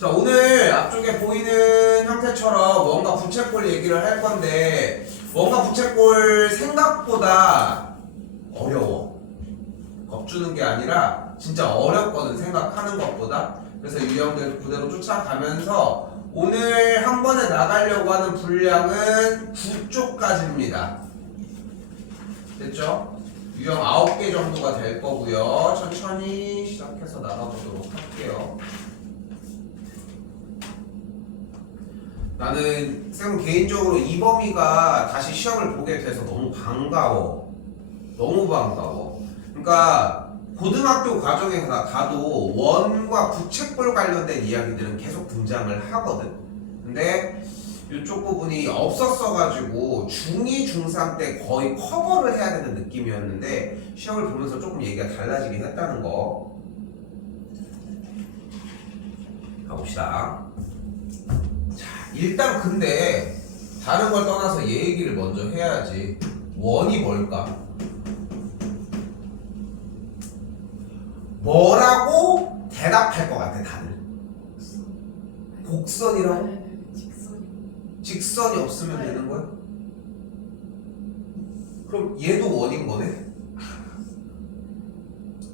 자, 오늘 앞쪽에 보이는 형태처럼 원과 부채꼴 얘기를 할 건데 원과 부채꼴 생각보다 어려워. 겁주는 게 아니라 진짜 어렵거든, 생각하는 것보다. 그래서 유형들 그대로 쫓아가면서 오늘 한 번에 나가려고 하는 분량은 9쪽까지입니다. 됐죠? 유형 9개 정도가 될 거고요. 천천히 시작해서 나가보도록 할게요. 나는 쌤 개인적으로 이 범위가 다시 시험을 보게 돼서 너무 반가워. 너무 반가워. 그러니까 고등학교 과정에 가도 원과 부채꼴 관련된 이야기들은 계속 등장을 하거든. 근데 이쪽 부분이 없었어가지고 중2, 중3 때 거의 커버를 해야 되는 느낌이었는데 시험을 보면서 조금 얘기가 달라지긴 했다는 거. 가봅시다. 자, 일단 근데 다른 걸 떠나서 얘 얘기를 먼저 해야지. 원이 뭘까? 뭐라고 대답할 것 같아 다들? 곡선이라고? 직선이 없으면 되는 거야? 그럼 얘도 원인 거네?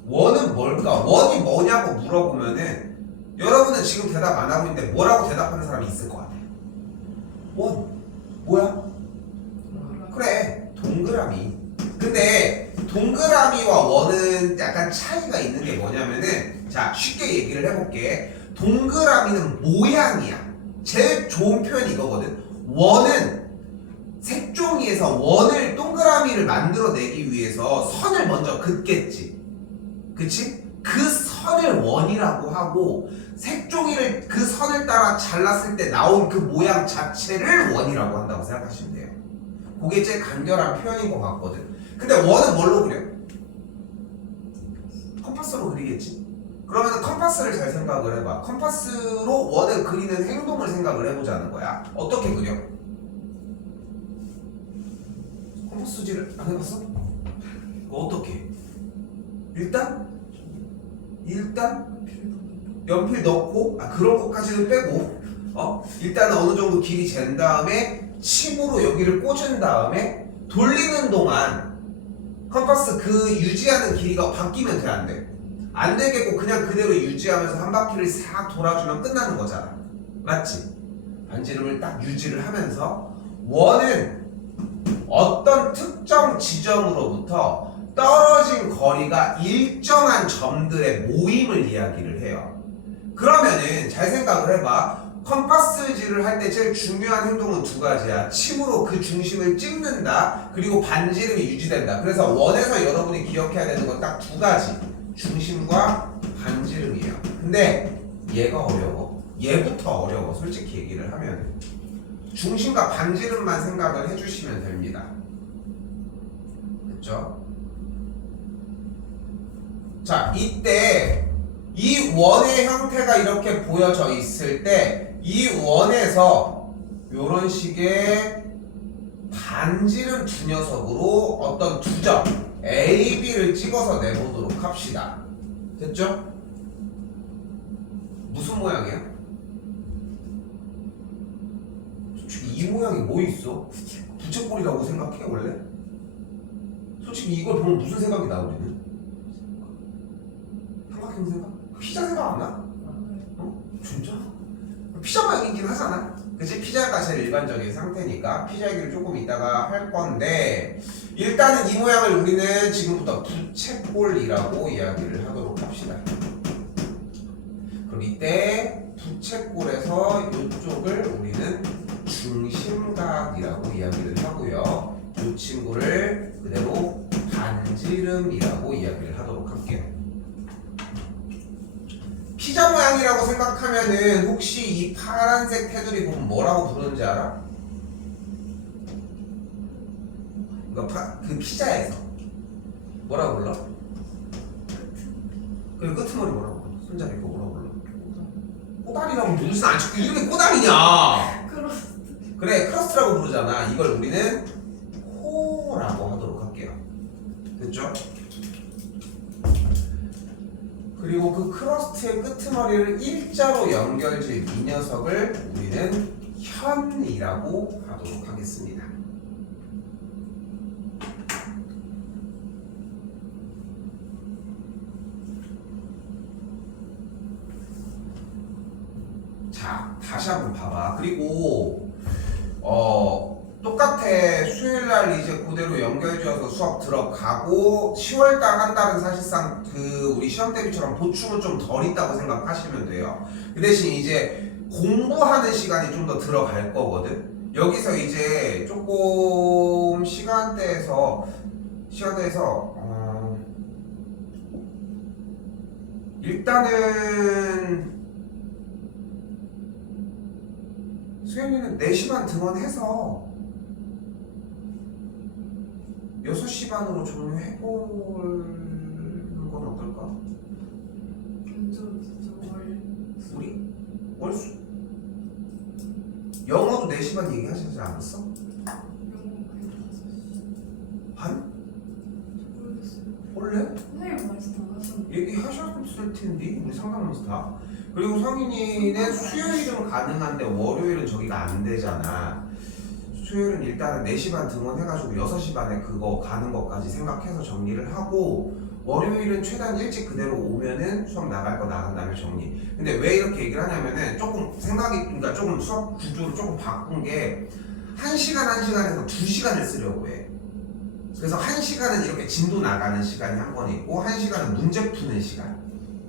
원은 뭘까? 원이 뭐냐고 물어보면은 여러분은 지금 대답 안 하고 있는데 뭐라고 대답하는 사람이 있을 것 같아. 원 뭐야? 그래, 동그라미. 근데 동그라미와 원은 약간 차이가 있는 게 뭐냐면은, 자, 쉽게 얘기를 해볼게. 동그라미는 모양이야. 제일 좋은 표현이 이거거든. 원은 색종이에서 원을, 동그라미를 만들어내기 위해서 선을 먼저 긋겠지. 그치? 그 선을 원이라고 하고 색종이를 그 선을 따라 잘랐을 때 나온 그 모양 자체를 원이라고 한다고 생각하시면 돼요. 그게 제일 간결한 표현인 것 같거든. 근데 원은 뭘로 그려? 컴파스로 그리겠지? 그러면 컴파스를 잘 생각을 해봐. 컴파스로 원을 그리는 행동을 생각을 해보자는 거야. 어떻게 그려? 컴파스질을 안 해봤어? 어떻게? 일단 연필 넣고, 그런 것까지는 빼고, 일단은 어느 정도 길이 잰 다음에 침으로 여기를 꽂은 다음에 돌리는 동안 컴파스 그 유지하는 길이가 바뀌면 돼, 안 돼? 안 되겠고 그냥 그대로 유지하면서 한 바퀴를 싹 돌아주면 끝나는 거잖아. 맞지? 반지름을 딱 유지를 하면서 원은 어떤 특정 지점으로부터 떨어진 거리가 일정한 점들의 모임을 이야기를 해요. 그러면은 잘 생각을 해봐. 컴파스질을 할 때 제일 중요한 행동은 두 가지야. 침으로 그 중심을 찍는다. 그리고 반지름이 유지된다. 그래서 원에서 여러분이 기억해야 되는 건 딱 두 가지. 중심과 반지름이에요. 근데 얘가 어려워. 얘부터 어려워. 솔직히 얘기를 하면 중심과 반지름만 생각을 해주시면 됩니다. 됐죠? 자, 이때 이 원의 형태가 이렇게 보여져 있을 때 이 원에서 이런 식의 반지름 두 녀석으로 어떤 두 점 A, B를 찍어서 내보도록 합시다. 됐죠? 무슨 모양이야? 솔직히 이 모양이 뭐 있어? 부채꼴이라고 생각해 원래? 솔직히 이걸 보면 무슨 생각이 나 우리는? 삼각형 생각? 피자 생각 안 나? 진짜? 피자 모양이긴 하잖아. 그치? 피자가 제일 일반적인 상태니까 피자 얘기를 조금 이따가 할 건데, 일단은 이 모양을 우리는 지금부터 부채꼴이라고 이야기를 하도록 합시다. 그럼 이때 부채꼴에서 이쪽을 우리는 중심각이라고 이야기를 하고요. 이 친구를 그대로 반지름이라고 이야기를 하도록 할게요. 피자 모양이라고 생각하면은 혹시 이 파란색 테두리 부분 뭐라고 부르는지 알아? 그 피자에서 뭐라고 불러? 그리고 끄트머리 뭐라고 불러? 손잡이 그거 뭐라고 불러? 꼬다리라고 부르진 않지. 이름이 꼬다리냐? 그래, 크러스트라고 부르잖아. 이걸 우리는 코라고 하도록 할게요. 됐죠? 그리고 그 크러스트의 끄트머리를 일자로 연결질 이 녀석을 우리는 현이라고 하도록 하겠습니다. 자, 다시 한번 봐봐. 그리고 똑같아. 수요일날 이제 그대로 연결지어서 수업 들어가고 10월달 한 달은 사실상 그 우리 시험 대비처럼 보충은 좀 덜 있다고 생각하시면 돼요. 그 대신 이제 공부하는 시간이 좀 더 들어갈 거거든. 여기서 이제 조금 시간대에서 일단은 수현이는 4시반 등원해서 6시 반으로 종료해보는 건 어떨까? 우리? 월수? 영어도 4시 반 얘기하시지 않았어? 반? 원래? 얘기하셨을 텐데 우리 상담원스 다. 그리고 성인이는 수요일은 가능한데 월요일은 저기가 안 되잖아. 수요일은 일단은 4시 반 등원해가지고 6시 반에 그거 가는 것까지 생각해서 정리를 하고, 월요일은 최대한 일찍 그대로 오면은 수업 나갈 거 나간 다음에 정리. 근데 왜 이렇게 얘기를 하냐면은 조금 그러니까 조금 수업 구조를 조금 바꾼 게 1시간에서 2시간을 쓰려고 해. 그래서 1시간은 이렇게 진도 나가는 시간이 한 번 있고 1시간은 문제 푸는 시간.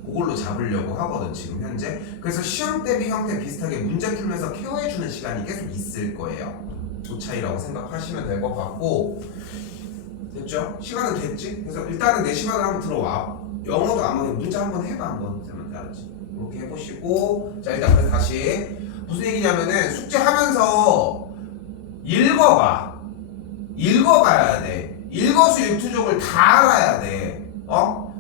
그걸로 잡으려고 하거든 지금 현재. 그래서 시험 대비 형태 비슷하게 문제 풀면서 케어해주는 시간이 계속 있을 거예요. 그 차이라고 생각하시면 될 것 같고, 됐죠? 시간은 됐지? 그래서 일단은 4시간을 한번 들어와. 영어도 아마 문제 한번 해봐. 한번 되면 알았지? 이렇게 해보시고, 자 일단 그래서 다시 무슨 얘기냐면은 숙제하면서 읽어봐야 돼. 일거수일투족을 다 알아야 돼.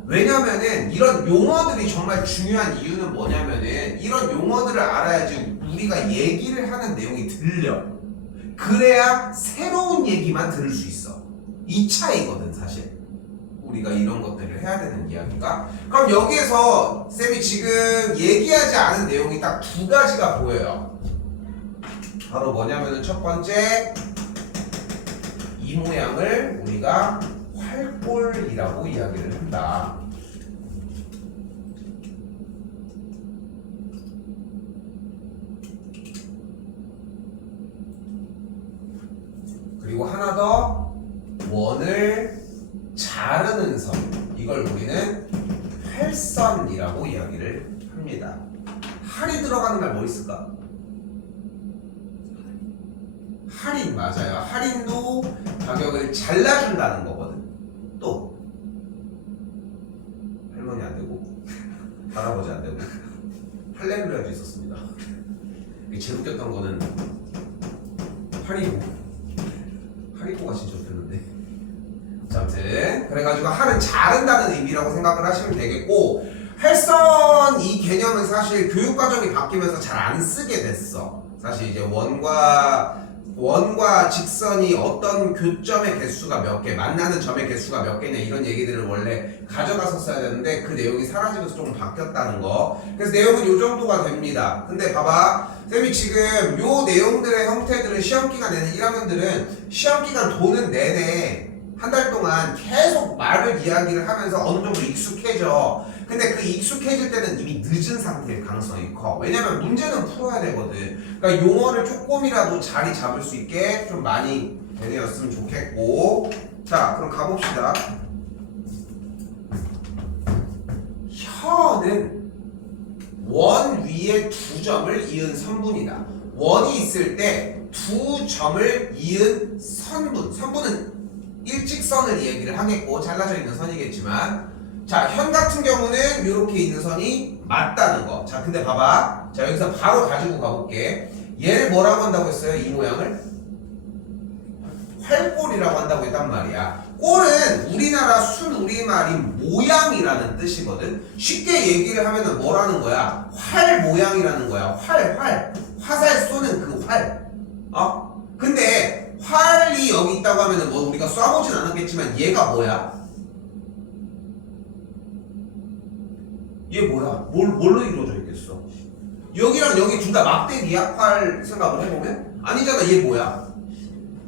왜냐면은 이런 용어들이 정말 중요한 이유는 뭐냐면은 이런 용어들을 알아야지 우리가 얘기를 하는 내용이 들려. 그래야 새로운 얘기만 들을 수 있어. 이 차이거든 사실. 우리가 이런 것들을 해야 되는 이야기가. 그럼 여기에서 쌤이 지금 얘기하지 않은 내용이 딱 2가지가 보여요. 바로 뭐냐면은 첫 번째, 이 모양을 우리가 활골이라고 이야기를 한다. 그리고 하나 더, 원을 자르는 선, 이걸 우리는 활선이라고 이야기를 합니다. 할이 들어가는 말 뭐 있을까? 할인, 맞아요. 할인도 가격을 잘라준다는 거거든. 또 할머니 안 되고 할아버지 안 되고 할렐루야도 있었습니다. 제일 웃겼던 거는 하리보가 진짜 웃겼는데. 자, 아무튼 그래가지고 할은 자른다는 의미라고 생각을 하시면 되겠고, 할선 이 개념은 사실 교육과정이 바뀌면서 잘 안 쓰게 됐어. 사실 이제 원과 직선이 어떤 교점의 개수가 몇 개, 만나는 점의 개수가 몇 개냐 이런 얘기들을 원래 가져갔었어야 되는데 그 내용이 사라지면서 조금 바뀌었다는 거. 그래서 내용은 이 정도가 됩니다. 근데 봐봐, 쌤이 지금 요 내용들의 형태들은 시험기간에는 1학년들은 시험기간 도는 내내 한 달 동안 계속 말을 이야기를 하면서 어느 정도 익숙해져. 근데 그 익숙해질 때는 이미 늦은 상태일 가능성이 커. 왜냐면 문제는 풀어야 되거든. 그러니까 용어를 조금이라도 자리 잡을 수 있게 좀 많이 되뇌었으면 좋겠고. 자, 그럼 가봅시다. 현은 원 위에 2점을 이은 선분이다. 원이 있을 때 2점을 이은 선분. 선분은 일직선을 얘기를 하겠고 잘라져 있는 선이겠지만, 자, 현 같은 경우는 이렇게 있는 선이 맞다는 거. 자, 근데 봐봐. 자, 여기서 바로 가지고 가볼게. 얘를 뭐라고 한다고 했어요? 이 모양을? 활골이라고 한다고 했단 말이야. 꼴은 우리나라 순우리말이 모양이라는 뜻이거든. 쉽게 얘기를 하면은 뭐라는 거야? 활 모양이라는 거야. 화살 쏘는 그 활. 근데 활이 여기 있다고 하면은 뭐 우리가 쏴보진 않았겠지만 얘가 뭐야? 얘 뭐야? 뭘로 이루어져 있겠어? 여기랑 여기 둘 다 막대기야? 활 생각을 해보면? 아니잖아. 얘 뭐야?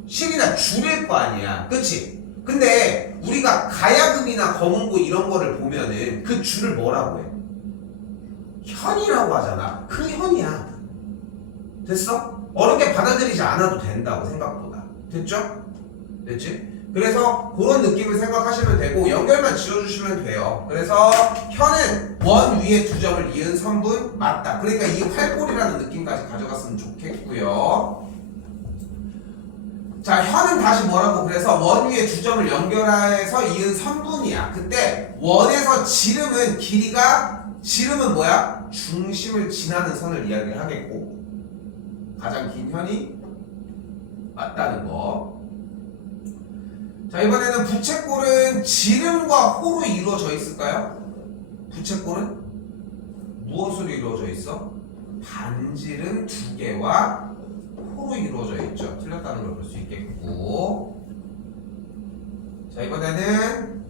실이나 줄일 거 아니야. 그치? 근데 우리가 가야금이나 검은고 이런 거를 보면은 그 줄을 뭐라고 해? 현이라고 하잖아. 그 현이야. 됐어? 어렵게 받아들이지 않아도 된다고 생각보다. 됐죠? 됐지? 그래서 그런 느낌을 생각하시면 되고 연결만 지어주시면 돼요. 그래서 현은 원 위에 두 점을 이은 선분 맞다. 그러니까 이 활골이라는 느낌까지 가져갔으면 좋겠고요. 자, 현은 다시 뭐라고? 그래서 원 위에 두 점을 연결해서 이은 선분이야. 그때 원에서 지름은 지름은 뭐야? 중심을 지나는 선을 이야기를 하겠고 가장 긴 현이 맞다는 거. 자, 이번에는 부채꼴은 지름과 호로 이루어져 있을까요? 부채꼴은 무엇으로 이루어져 있어? 반지름 두 개와 호로 이루어져 있죠. 틀렸다는 걸 볼 수 있겠고. 자, 이번에는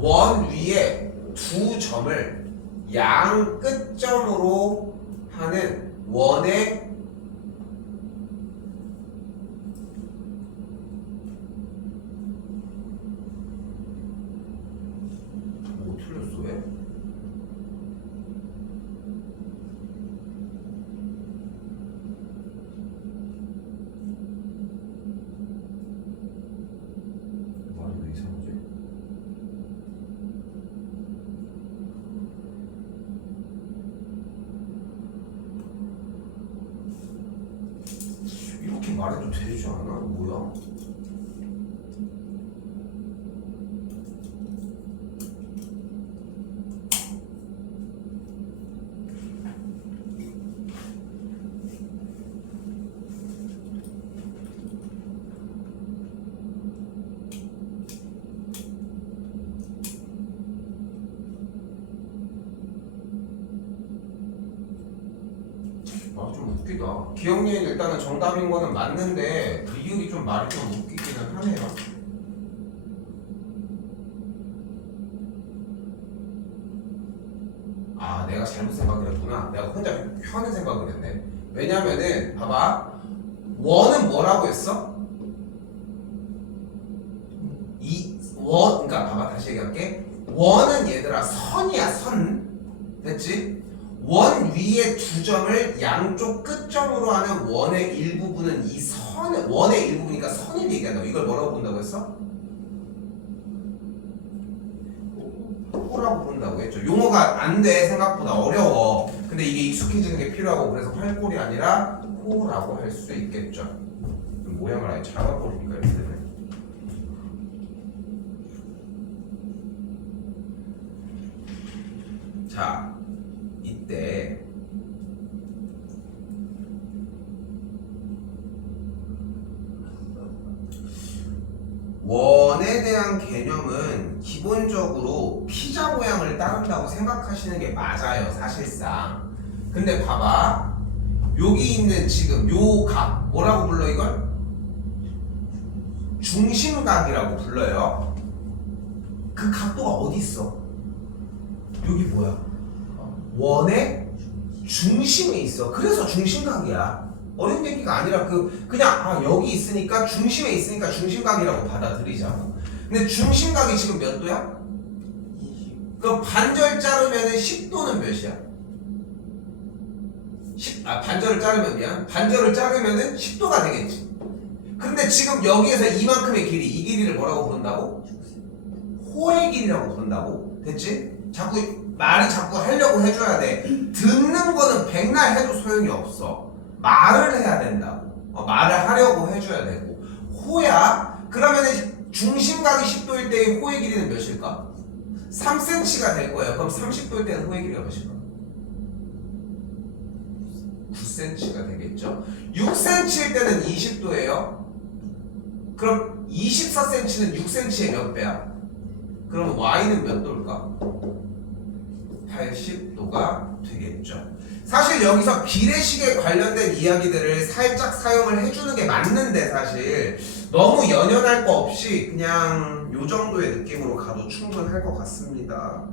원 위에 두 점을 양 끝점으로 하는 원의 틀렸어. 왜? 말이 왜 이상하지? 이렇게 말해도 되지 않아? 뭐야? 아, 좀 웃기다. 기억니은 일단은 정답인 거는 맞는데 그 이유이 좀 말이 좀 웃기기는 하네요. 아, 내가 잘못 생각을 했구나. 내가 혼자 현을 생각을 했네. 왜냐면은 봐봐. 원은 뭐라고 했어? 그러니까 봐봐, 다시 얘기할게. 원은 얘들아 선이야. 선. 됐지? 원 위에 두 점을 양쪽 끝점으로 하는 원의 일부분은 이 선의 원의 일부분이니까 선을 얘기한다. 이걸 뭐라고 본다고 했어? 호라고 본다고 했죠. 용어가 안 돼. 생각보다 어려워. 근데 이게 익숙해지는 게 필요하고 그래서 활골이 아니라 호라고 할 수 있겠죠. 모양을 아예 잡아버리니까 이렇게 되네. 자, 이때 원에 대한 개념은 기본적으로 피자 모양을 따른다고 생각하시는 게 맞아요, 사실상. 근데 봐봐, 여기 있는 지금 요 각 뭐라고 불러 이걸? 중심각이라고 불러요. 그 각도가 어디 있어? 여기 뭐야? 원의 중심에 있어. 그래서 중심각이야. 어려운 얘기가 아니라 그냥 여기 있으니까 중심에 있으니까 중심각이라고 받아들이자고. 근데 중심각이 지금 몇 도야? 20. 그럼 반절 자르면은 10도는 몇이야? 반절을 자르면 미안. 반절을 자르면은 10도가 되겠지. 근데 지금 여기에서 이만큼의 길이, 이 길이를 뭐라고 부른다고? 호의 길이라고 부른다고. 됐지? 말이 자꾸 하려고 해줘야 돼. 듣는 거는 백날 해도 소용이 없어. 말을 해야 된다고. 말을 하려고 해줘야 되고. 호야? 그러면은 중심각이 10도일 때의 호의 길이는 몇일까? 3cm가 될 거예요. 그럼 30도일 때는 호의 길이가 몇일까? 9cm가 되겠죠. 6cm일 때는 20도예요. 그럼 24cm는 6cm의 몇 배야? 그럼 y는 몇 도일까? 80도가 되겠죠. 사실 여기서 비례식에 관련된 이야기들을 살짝 사용을 해주는 게 맞는데 사실 너무 연연할 거 없이 그냥 요 정도의 느낌으로 가도 충분할 것 같습니다.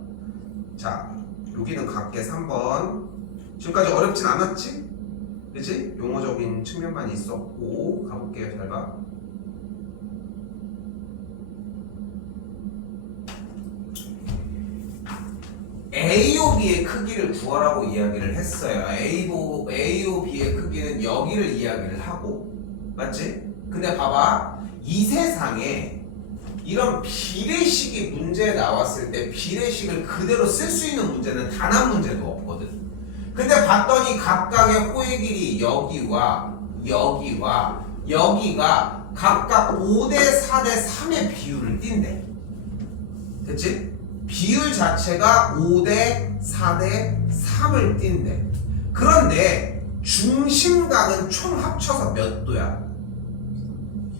자, 여기는 각계 3번. 지금까지 어렵진 않았지? 그치? 용어적인 측면만 있었고. 가볼게요. 잘 봐. AOB의 크기를 구하라고 이야기를 했어요. AOB의 크기는 여기를 이야기를 하고, 맞지? 근데 봐봐, 이 세상에 이런 비례식이 문제에 나왔을 때 비례식을 그대로 쓸 수 있는 문제는 단 한 문제도 없거든. 근데 봤더니 각각의 호의 길이 여기와 여기와 여기가 각각 5대 4대 3의 비율을 띈대. 됐지? 비율 자체가 5대 4대 3을 띈대. 그런데 중심각은 총 합쳐서 몇 도야?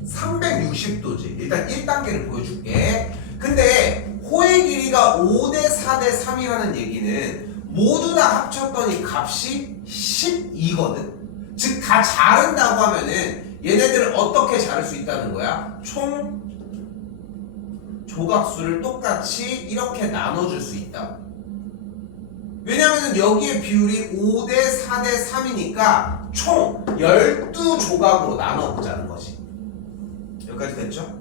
360도지. 일단 1단계를 보여줄게. 근데 호의 길이가 5대 4대 3이라는 얘기는 모두 다 합쳤더니 값이 12거든. 즉 다 자른다고 하면은 얘네들을 어떻게 자를 수 있다는 거야? 총 조각수를 똑같이 이렇게 나눠줄 수 있다. 왜냐면은 여기에 비율이 5대 4대 3이니까 총 12조각으로 나눠보자는 거지. 여기까지 됐죠?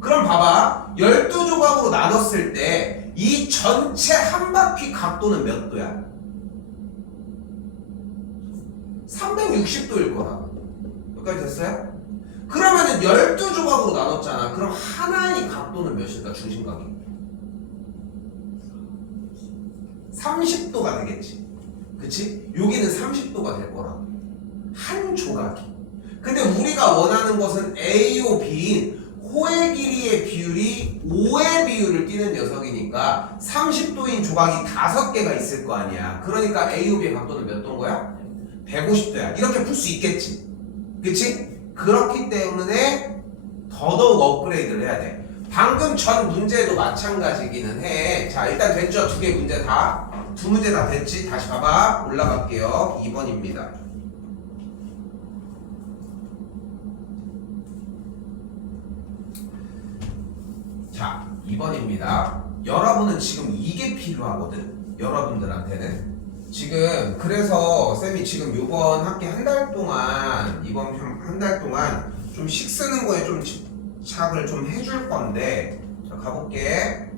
그럼 봐봐. 12조각으로 나눴을 때 이 전체 한 바퀴 각도는 몇 도야? 360도일 거라. 여기까지 됐어요? 그러면은 12조각으로 나눴잖아. 그럼 하나의 각도는 몇일까? 중심각이 30도가 되겠지. 그치? 여기는 30도가 될 거라고. 한 조각이. 근데 우리가 원하는 것은 A오 B인 호의 길이의 비율이 5의 비율을 띠는 녀석이니까 30도인 조각이 5개가 있을 거 아니야. 그러니까 A오 B의 각도는 몇 도인 거야? 150도야. 이렇게 풀 수 있겠지. 그치? 그렇기 때문에 더더욱 업그레이드를 해야 돼. 방금 전 문제도 마찬가지기는 해. 자, 일단 됐죠? 2개 문제 다. 2문제 다 됐지? 다시 봐봐. 올라갈게요. 2번입니다. 자, 2번입니다. 여러분은 지금 이게 필요하거든. 여러분들한테는. 지금 그래서 쌤이 지금 요번 학기 한 달 동안 이번 한 달 동안 좀 식 쓰는 거에 좀 집착을 좀 해줄 건데, 자 가볼게.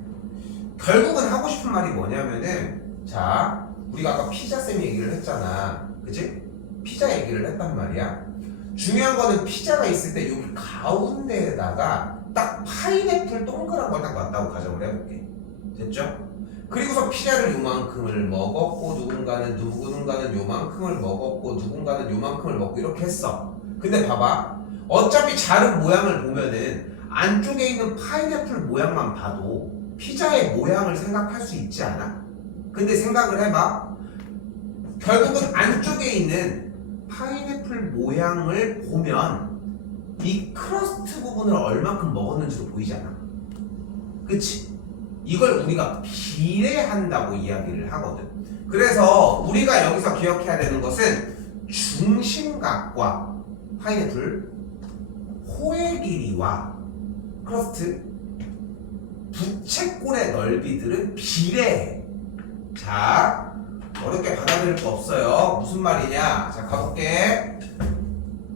결국은 하고 싶은 말이 뭐냐면은, 자 우리가 아까 피자 쌤 얘기를 했잖아, 그치? 피자 얘기를 했단 말이야. 중요한 거는 피자가 있을 때 여기 가운데에다가 딱 파인애플 동그란 걸 딱 놨다고 가정을 해볼게. 됐죠? 그리고서 피자를 요만큼을 먹었고 누군가는 요만큼을 먹었고 누군가는 요만큼을 먹고 이렇게 했어. 근데 봐봐, 어차피 자른 모양을 보면은 안쪽에 있는 파인애플 모양만 봐도 피자의 모양을 생각할 수 있지 않아? 근데 생각을 해봐. 결국은 안쪽에 있는 파인애플 모양을 보면 이 크러스트 부분을 얼만큼 먹었는지도 보이잖아. 그치? 이걸 우리가 비례한다고 이야기를 하거든. 그래서 우리가 여기서 기억해야 되는 것은 중심각과 파인애플, 호의 길이와 크러스트, 부채꼴의 넓이들은 비례해. 자, 어렵게 받아들일 거 없어요. 무슨 말이냐? 자, 가볼게.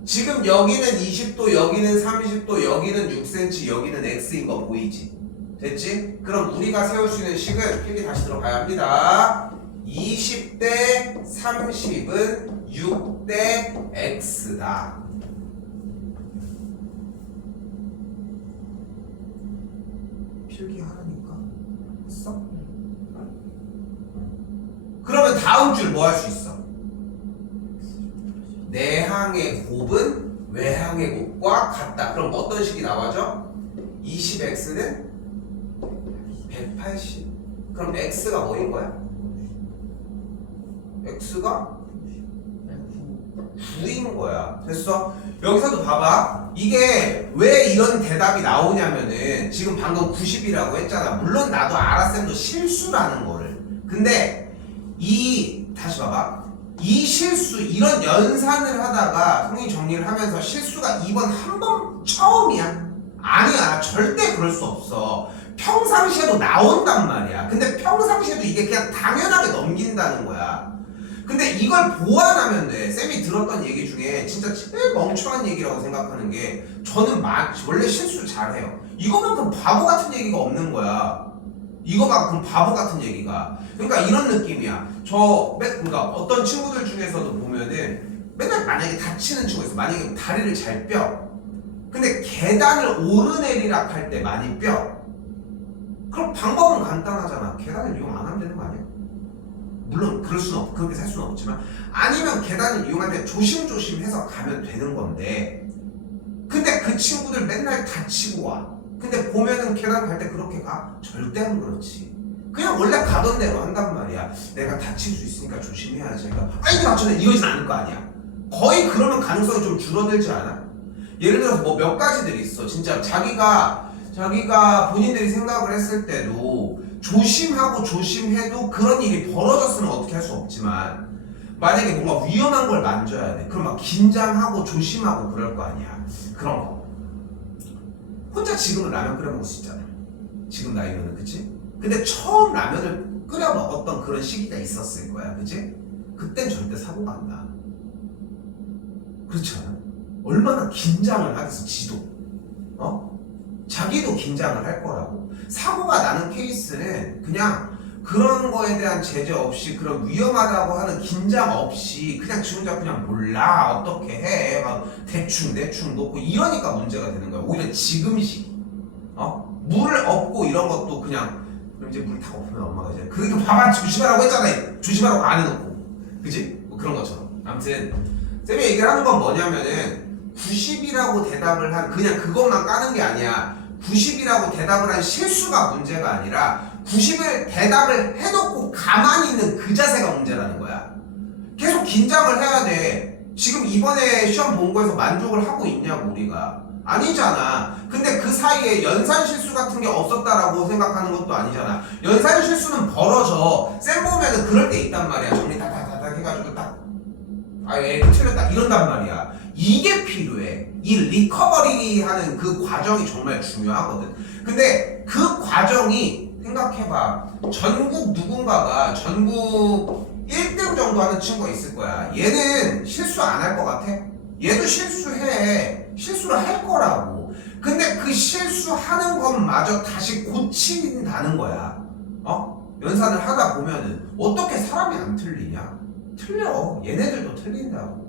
지금 여기는 20도, 여기는 30도, 여기는 6cm, 여기는 x인 거 보이지? 됐지? 그럼 우리가 세울 수 있는 식은 필기 다시 들어가야 합니다. 20대 30은 6대 x다. 필기하라니까. 했어? 그러면 다음 줄 뭐 할 수 있어? 내항의 곱은 외항의 곱과 같다. 그럼 어떤 식이 나와죠? 20x는 180. 그럼 x가 뭐인 거야? x가 9인 거야. 됐어? 여기서도 봐봐. 이게 왜 이런 대답이 나오냐면은 지금 방금 90이라고 했잖아. 물론 나도 알아쌤도 실수라는 거를. 근데 다시 봐봐. 이 실수, 이런 연산을 하다가 형이 정리를 하면서 실수가 이번 한 번 처음이야? 아니야. 절대 그럴 수 없어. 평상시에도 나온단 말이야. 근데 평상시에도 이게 그냥 당연하게 넘긴다는 거야. 근데 이걸 보완하면 돼. 쌤이 들었던 얘기 중에 진짜 제일 멍청한 얘기라고 생각하는 게, 저는 원래 실수 잘해요. 이거만큼 바보 같은 얘기가 없는 거야. 이거만큼 바보 같은 얘기가. 그러니까 이런 느낌이야. 그러니까 어떤 친구들 중에서도 보면은 맨날 만약에 다치는 친구가 있어. 만약에 다리를 잘 뼈. 근데 계단을 오르내리락 할 때 많이 뼈. 그럼 방법은 간단하잖아. 계단을 이용 안 하면 되는 거 아니야? 물론 그렇게 살 수는 없지만, 아니면 계단을 이용할 때 조심조심 해서 가면 되는 건데, 근데 그 친구들 맨날 다치고 와. 근데 보면은 계단 갈 때 그렇게 가? 절대 안 그렇지. 그냥 원래 가던 대로 한단 말이야. 내가 다칠 수 있으니까 조심해야지. 그러니까 아이고 다쳤네 이러진 않을 거 아니야. 거의 그러면 가능성이 좀 줄어들지 않아? 예를 들어서 뭐 몇 가지들이 있어. 진짜 자기가 본인들이 생각을 했을 때도 조심하고 조심해도 그런 일이 벌어졌으면 어떻게 할 수 없지만, 만약에 뭔가 위험한 걸 만져야 돼. 그럼 막 긴장하고 조심하고 그럴 거 아니야. 그런 거. 혼자 지금은 라면 끓여 먹을 수 있잖아. 지금 나이면은, 그치? 근데 처음 라면을 끓여 먹었던 그런 시기가 있었을 거야. 그치? 그땐 절대 사고가 안 나. 그렇지 않아? 얼마나 긴장을 하겠어, 지도. 자기도 긴장을 할 거라고. 사고가 나는 케이스는 그냥 그런 거에 대한 제재 없이, 그런 위험하다고 하는 긴장 없이 그냥 지 혼자 그냥 몰라 어떻게 해 막 대충 놓고 이러니까 문제가 되는 거야. 오히려 지금 시기 물을 엎고 이런 것도 그냥, 그럼 이제 물 다 엎으면 엄마가 이제 그렇게 봐봐 조심하라고 했잖아. 조심하라고 안 해놓고, 그지? 뭐 그런 것처럼. 아무튼 쌤이 얘기를 하는 건 뭐냐면은, 90이라고 대답을 한, 그냥 그것만 까는 게 아니야. 90이라고 대답을 한 실수가 문제가 아니라 90을 대답을 해놓고 가만히 있는 그 자세가 문제라는 거야. 계속 긴장을 해야 돼. 지금 이번에 시험 본 거에서 만족을 하고 있냐고 우리가. 아니잖아. 근데 그 사이에 연산 실수 같은 게 없었다라고 생각하는 것도 아니잖아. 연산 실수는 벌어져. 쌤 보면은 그럴 때 있단 말이야. 정리 다다다닥 해가지고 딱 틀렸다 이런단 말이야. 이게 필요해. 이 리커버리 하는 그 과정이 정말 중요하거든. 근데 그 과정이, 생각해봐. 전국 누군가가 전국 1등 정도 하는 친구가 있을 거야. 얘는 실수 안 할 것 같아? 얘도 실수를 할 거라고. 근데 그 실수하는 것마저 다시 고친다는 거야. 연산을 하다 보면은 어떻게 사람이 안 틀리냐? 틀려. 얘네들도 틀린다고.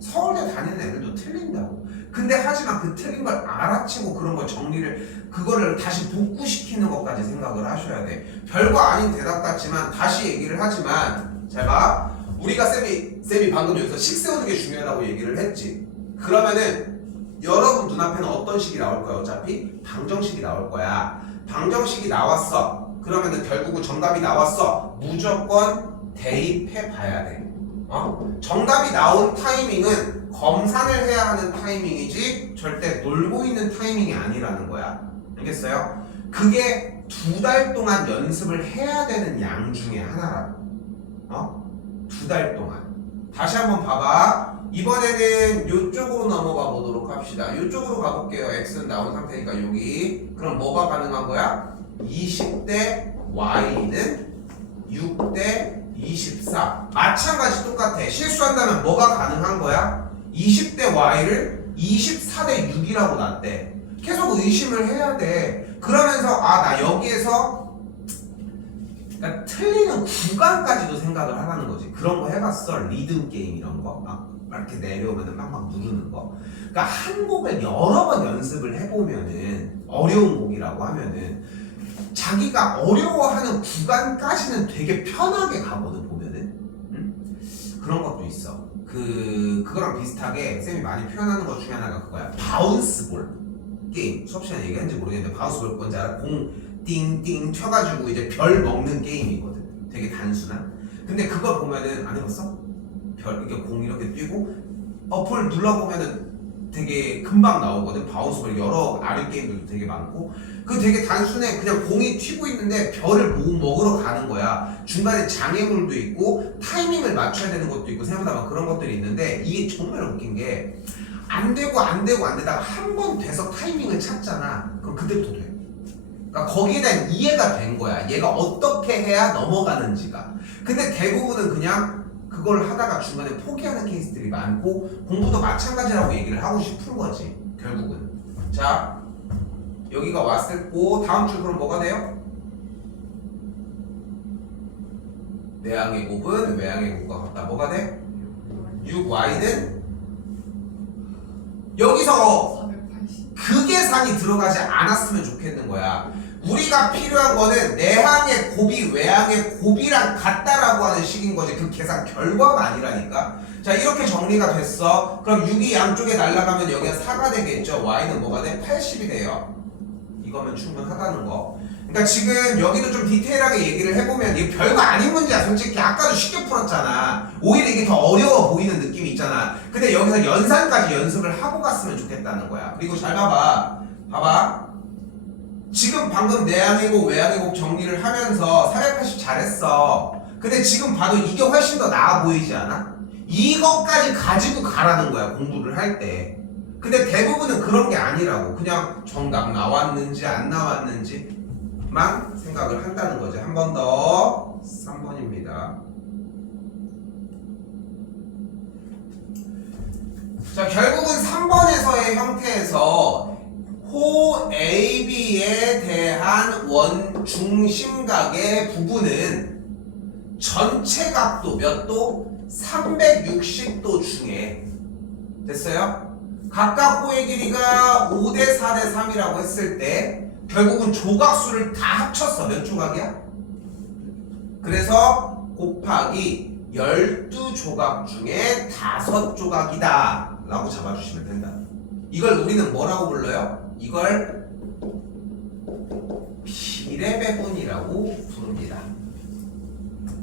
서울대 다니는 애들도 틀린다고. 근데 하지만 그 틀린 걸 알아채고 그런 거 정리를, 그거를 다시 복구시키는 것까지 생각을 하셔야 돼. 별거 아닌 대답 같지만 다시 얘기를 하지만, 잘 봐. 우리가 쌤이 방금 여기서 식 세우는 게 중요하다고 얘기를 했지. 그러면은 여러분 눈앞에는 어떤 식이 나올 거야? 어차피 방정식이 나올 거야. 방정식이 나왔어. 그러면은 결국은 정답이 나왔어. 무조건 대입해 봐야 돼. 정답이 나온 타이밍은 검산을 해야 하는 타이밍이지 절대 놀고 있는 타이밍이 아니라는 거야. 알겠어요? 그게 2달 동안 연습을 해야 되는 양 중에 하나라고. 2달 동안. 다시 한번 봐봐. 이번에는 이쪽으로 넘어가 보도록 합시다. 이쪽으로 가볼게요. X는 나온 상태니까 여기. 그럼 뭐가 가능한 거야? 20대 Y는 6대 24. 마찬가지 똑같아. 실수한다면 뭐가 가능한 거야? 20대 Y를 24대 6이라고 놨대. 계속 의심을 해야 돼. 그러면서 나 여기에서 그러니까 틀리는 구간까지도 생각을 하라는 거지. 그런 거 해봤어? 리듬 게임 이런 거? 막 이렇게 내려오면은 막 누르는 거. 그러니까 한 곡을 여러 번 연습을 해보면은, 어려운 곡이라고 하면은 자기가 어려워하는 구간까지는 되게 편하게 가거든, 보면은. 그런 것도 있어. 그거랑 비슷하게 쌤이 많이 표현하는 것 중에 하나가 그거야. 바운스볼 게임. 수업 시간에 얘기했는지 모르겠는데, 바운스볼 뭔지 알아? 공 띵띵 쳐가지고 이제 별 먹는 게임이거든. 되게 단순한. 근데 그걸 보면은, 안 해봤어? 이렇게 공 이렇게 뛰고 어플 눌러보면은 되게 금방 나오거든. 바운스볼 여러 아류 게임들도 되게 많고. 그 되게 단순해. 그냥 공이 튀고 있는데 별을 먹으러 가는 거야. 중간에 장애물도 있고 타이밍을 맞춰야 되는 것도 있고 생각보다 막 그런 것들이 있는데, 이게 정말 웃긴 게 안 되다가 한 번 돼서 타이밍을 찾잖아. 그럼 그때부터 돼. 그러니까 거기에 대한 이해가 된 거야. 얘가 어떻게 해야 넘어가는지가. 근데 대부분은 그냥 그걸 하다가 중간에 포기하는 케이스들이 많고 공부도 마찬가지라고 얘기를 하고 싶은 거지. 결국은. 자, 여기가 왔었고 다음 줄 그럼 뭐가 돼요? 내항의 곱은 외항의 곱과 같다. 뭐가 돼? 6y는 여기서 480. 그 계산이 들어가지 않았으면 좋겠는 거야. 우리가 필요한 거는 내항의 곱이 외항의 곱이랑 같다라고 하는 식인 거지. 그 계산 결과가 아니라니까. 자, 이렇게 정리가 됐어. 그럼 6이 양쪽에 날아가면 여기가 4가 되겠죠. y는 뭐가 돼? 80이 돼요. 이거면 충분하다는 거. 그러니까 지금 여기도 좀 디테일하게 얘기를 해보면 이게 별거 아닌 문제야. 솔직히 아까도 쉽게 풀었잖아. 오히려 이게 더 어려워 보이는 느낌이 있잖아. 근데 여기서 연산까지 연습을 하고 갔으면 좋겠다는 거야. 그리고 잘 봐봐. 봐봐. 지금 방금 내항의 곱 외항의 곱 정리를 하면서 480 잘했어. 근데 지금 봐도 이게 훨씬 더 나아 보이지 않아? 이것까지 가지고 가라는 거야, 공부를 할 때. 근데 대부분은 그런 게 아니라고. 그냥 정답 나왔는지 안 나왔는지만 생각을 한다는 거죠. 한 번 더. 3번입니다. 자, 결국은 3번에서의 형태에서 호 AB에 대한 원중심각의 부분은 전체 각도 몇 도? 360도 중에 됐어요? 각각 호의 길이가 5대 4대 3이라고 했을 때 결국은 조각수를 다 합쳤어. 몇 조각이야? 그래서 곱하기 12조각 중에 5조각이다 라고 잡아주시면 된다. 이걸 우리는 뭐라고 불러요? 이걸 비례배분이라고 부릅니다.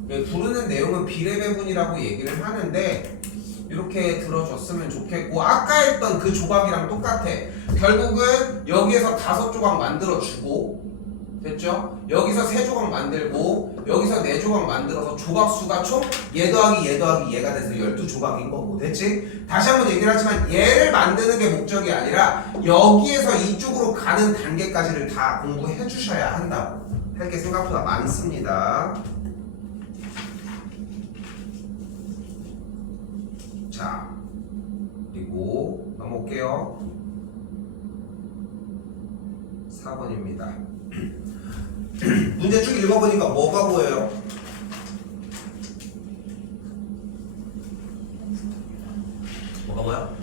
부르는 내용은 비례배분이라고 얘기를 하는데 이렇게 들어줬으면 좋겠고, 아까 했던 그 조각이랑 똑같아. 결국은 여기에서 5조각 만들어주고, 됐죠? 여기서 3조각 만들고 여기서 4조각 만들어서 조각수가 총 얘 더하기 얘 더하기 얘가 돼서 12조각인 거고, 됐지? 다시 한번 얘기를 하지만 얘를 만드는 게 목적이 아니라 여기에서 이쪽으로 가는 단계까지를 다 공부해 주셔야 한다고. 할 게 생각보다 많습니다. 자, 그리고 넘어올게요. 4번입니다. 문제 쭉 읽어보니까 뭐가 보여요? 뭐가 보여?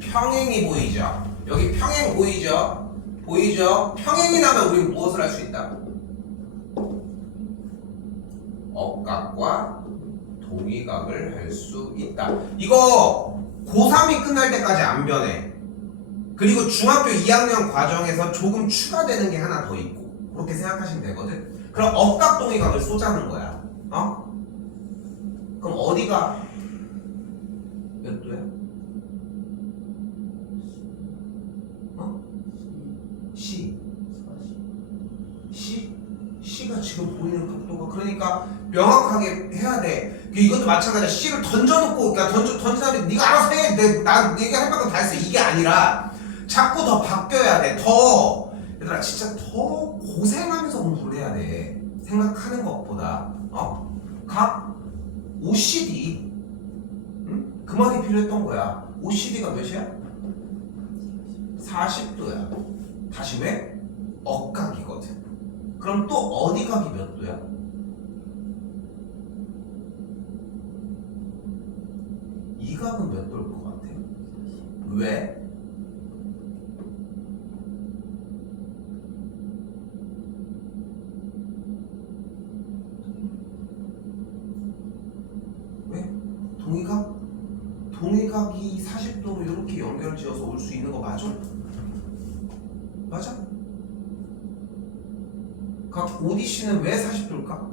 평행이 보이죠? 여기 평행 보이죠? 보이죠? 평행이 나면 우리는 무엇을 할 수 있다? 억각과 동의각을 할 수 있다. 이거 고3이 끝날 때까지 안 변해. 그리고 중학교 2학년 과정에서 조금 추가되는 게 하나 더 있고, 그렇게 생각하시면 되거든. 그럼 억각 동의각을 쏘자는 거야. 어? 그럼 어디가 몇 도야? 어? C. C가 지금 보이는 각도가, 그러니까 명확하게 해야 돼. 이것도 마찬가지야. C를 던져놓고, 그러니까 던지면 네가 알아서 해. 나 얘기할 만큼 다 했어. 이게 아니라 자꾸 더 바뀌어야 돼. 더 얘들아 진짜 더 고생하면서 공부를 해야 돼. 생각하는 것보다. 각 OCD, 응? 그 말이 필요했던 거야. OCD가 몇이야? 40도야. 다시 왜? 억각이거든. 그럼 또 어디 각이 몇 도야? 이 각은 몇 도일 것 같아? 왜? 왜? 동의각? 동의각이 40도로 이렇게 연결지어서 올 수 있는 거 맞아? 맞아? 각 ODC는 왜 40도일까?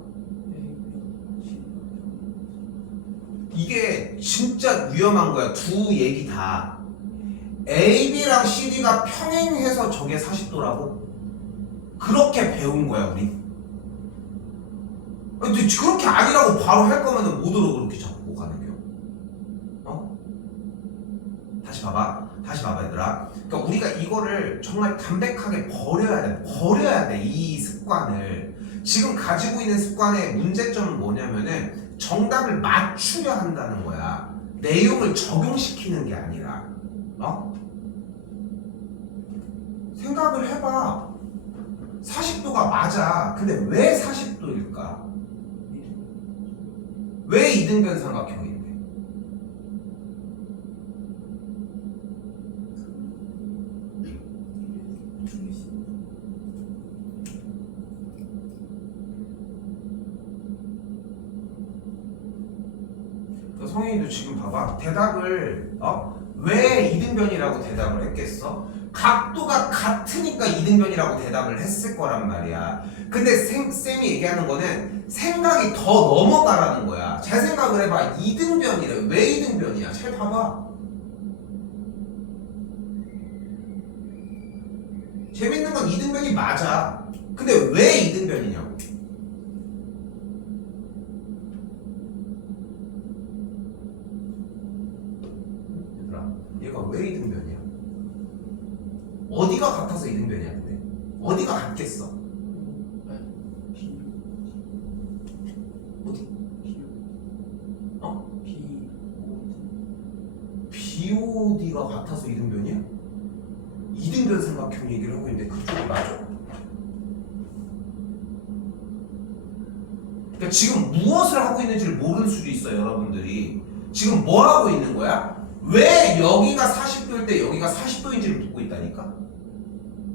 이게 진짜 위험한 거야. 두 얘기 다. AB랑 CD가 평행해서 저게 40도라고? 그렇게 배운 거야, 우리. 근데 그렇게 아니라고 바로 할 거면 뭐들어 그렇게 잡고 가는 겨? 다시 봐봐 얘들아. 그러니까 우리가 이거를 정말 담백하게 버려야 돼 이 습관을. 지금 가지고 있는 습관의 문제점은 뭐냐면은 정답을 맞추려 한다는 거야. 내용을 적용시키는 게 아니라. 생각을 해봐. 40도가 맞아. 근데 왜 40도일까? 왜 이등변 삼각형인데? 성인이도 지금 봐봐. 대답을 왜 이등변이라고 대답을 했겠어? 각도가 같으니까 이등변이라고 대답을 했을 거란 말이야. 근데 쌤이 얘기하는 거는 생각이 더 넘어가라는 거야. 잘 생각을 해봐. 이등변이래. 왜 이등변이야? 잘 봐봐. 재밌는 건 이등변이 맞아. 근데 왜 이등변이냐고. 얘들아, 얘가 왜 이등변이야? 어디가 같아서 이등변이야 근데? 어디가 같겠어? 어디? BOD가 같아서 이등변이야? 이등변 삼각형 얘기를 하고 있는데 그쪽이 맞아? 그러니까 지금 무엇을 하고 있는지를 모르는 수도 있어요. 여러분들이 지금 뭐 하고 있는 거야? 왜 여기가 40도일 때 여기가 40도인지를 묻고 있다니까?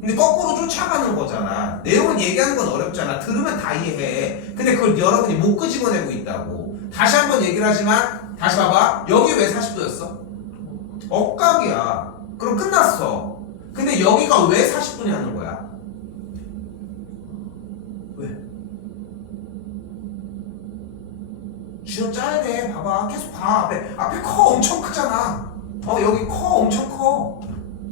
근데 거꾸로 쫓아가는 거잖아. 내용은 얘기하는 건 어렵잖아. 들으면 다 이해해. 근데 그걸 여러분이 못 끄집어내고 있다고. 다시 한번 얘기를 하지만 다시 봐봐. 여기 왜 40도였어? 억각이야. 그럼 끝났어. 근데 여기가 왜 40도냐는 거야? 왜? 쥐어 짜야 돼. 봐봐. 계속 봐. 앞에 커 엄청 크잖아. 여기 커 엄청 커.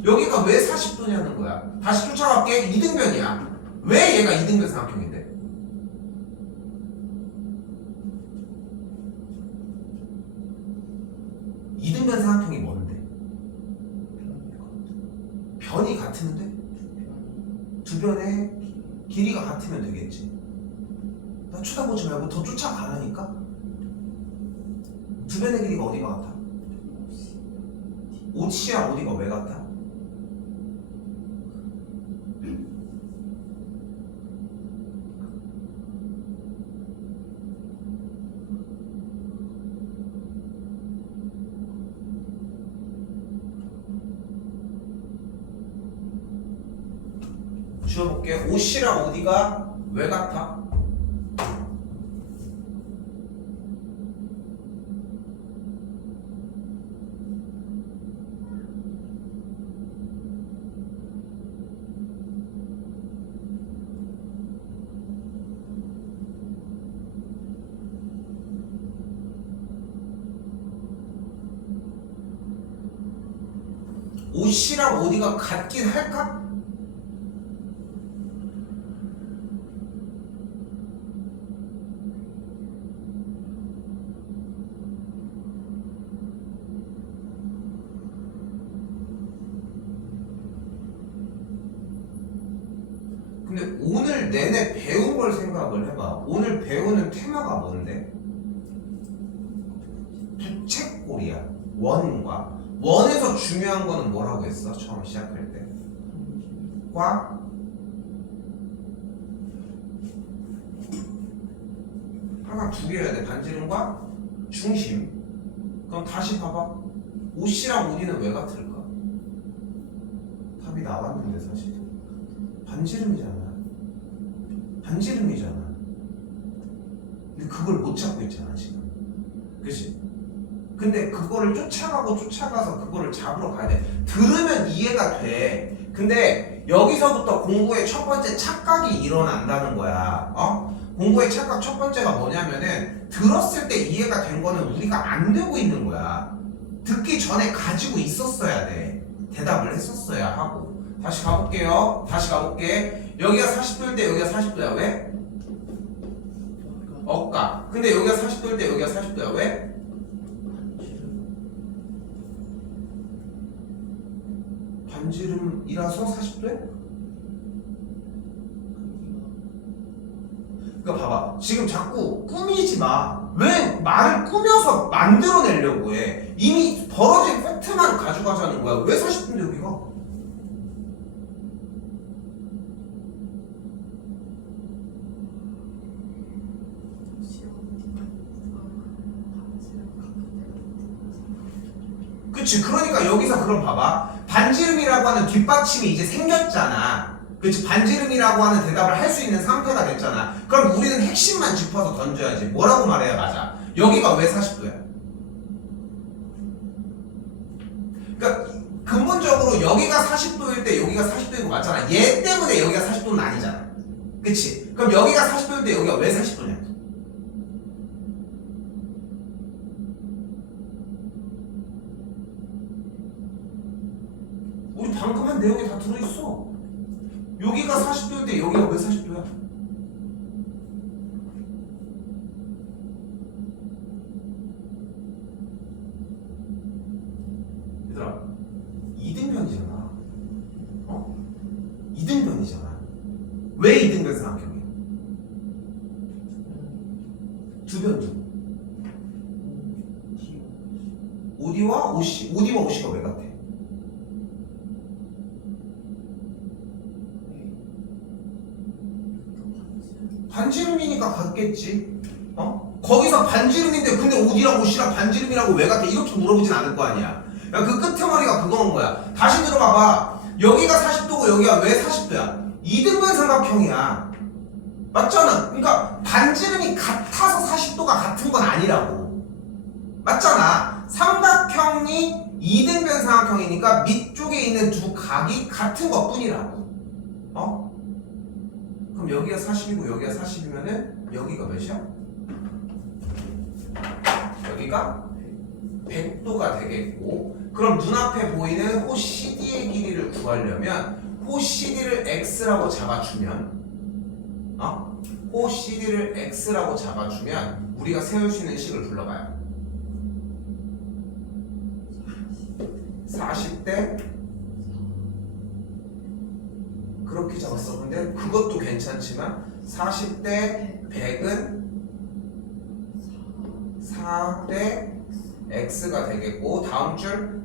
여기가 왜 40도냐는 거야. 다시 쫓아갈게. 이등변이야. 왜 얘가 이등변 삼각형인데? 이등변 삼각형이 뭔데? 변이 같은데? 두 변의 길이가 같으면 되겠지. 나 쳐다보지 말고 더 쫓아가라니까? 두 변의 길이가 어디가 같아? OC랑 어디가 왜 같아? 지워볼게. OC랑 OD가 왜 같아? OC랑 OD가 같긴 할까? 근데 오늘 내내 배운 걸 생각을 해봐. 오늘 배우는 테마가 뭔데? 부채꼴이야. 원에서 중요한 거는 뭐라고 했어? 처음 시작할 때 과 항상 두 개여야 돼. 반지름과 중심. 그럼 다시 봐봐. OC랑 OD는 왜 같을까? 답이 나왔는데 사실 반지름이잖아. 근데 그걸 못 찾고 있잖아 지금. 그치? 근데 그거를 쫓아가서 그거를 잡으러 가야 돼. 들으면 이해가 돼. 근데 여기서부터 공부의 첫 번째 착각이 일어난다는 거야. 공부의 착각 첫 번째가 뭐냐면은 들었을 때 이해가 된 거는 우리가 안 되고 있는 거야. 듣기 전에 가지고 있었어야 돼. 대답을 했었어야 하고. 다시 가볼게요. 여기가 40도일 때 여기가 40도야. 왜? 억각. 근데 여기가 40도일 때 여기가 40도야. 왜? 반지름이라서 40도야? 그러니까 봐봐. 지금 자꾸 꾸미지 마. 왜 말을 꾸며서 만들어내려고 해? 이미 벌어진 팩트만 가져가자는 거야. 왜 40도인데 여기가? 그치. 그러니까 여기서 그럼 봐봐. 반지름이라고 하는 뒷받침이 이제 생겼잖아. 그치. 반지름이라고 하는 대답을 할 수 있는 상태가 됐잖아. 그럼 우리는 핵심만 짚어서 던져야지. 뭐라고 말해야 맞아? 여기가 왜 40도야? 그러니까 근본적으로 여기가 40도일 때 여기가 40도인 거 맞잖아. 얘 때문에 여기가 40도는 아니잖아. 그치? 그럼 여기가 40도일 때 여기가 왜 40도냐? 우리 방금 한 내용이 다 들어있어. 여기가 40도일 때 여기가 왜 40도야? 얘들아, 이등변이잖아. 어? 이등변이잖아. 왜 이등변 삼각형이야? 두변. OD와 OC가 왜 같아? 반지름이니까 같겠지. 어? 거기서 반지름인데 근데 OD랑 OC랑 반지름이라고 왜 같아? 이렇게 물어보진 않을 거 아니야. 야, 그 끝머리가 그건 거야. 다시 들어봐봐. 여기가 40도고 여기가 왜 40도야? 이등변 삼각형이야. 맞잖아. 그러니까 반지름이 같아서 40도가 같은 건 아니라고. 맞잖아. 삼각형이 이등변 삼각형이니까 밑쪽에 있는 두 각이 같은 것 뿐이라고. 어? 그럼 여기가 40이고 여기가 40이면은 여기가 몇이야? 여기가 100도가 되겠고, 그럼 눈앞에 보이는 호 CD의 길이를 구하려면 호 CD를 X라고 잡아주면 호 CD를 X라고 잡아주면 우리가 세울 수 있는 식을 불러봐요. 40대 그렇게 잡았어. 근데 그것도 괜찮지만 40대 100은 4대 X가 되겠고, 다음 줄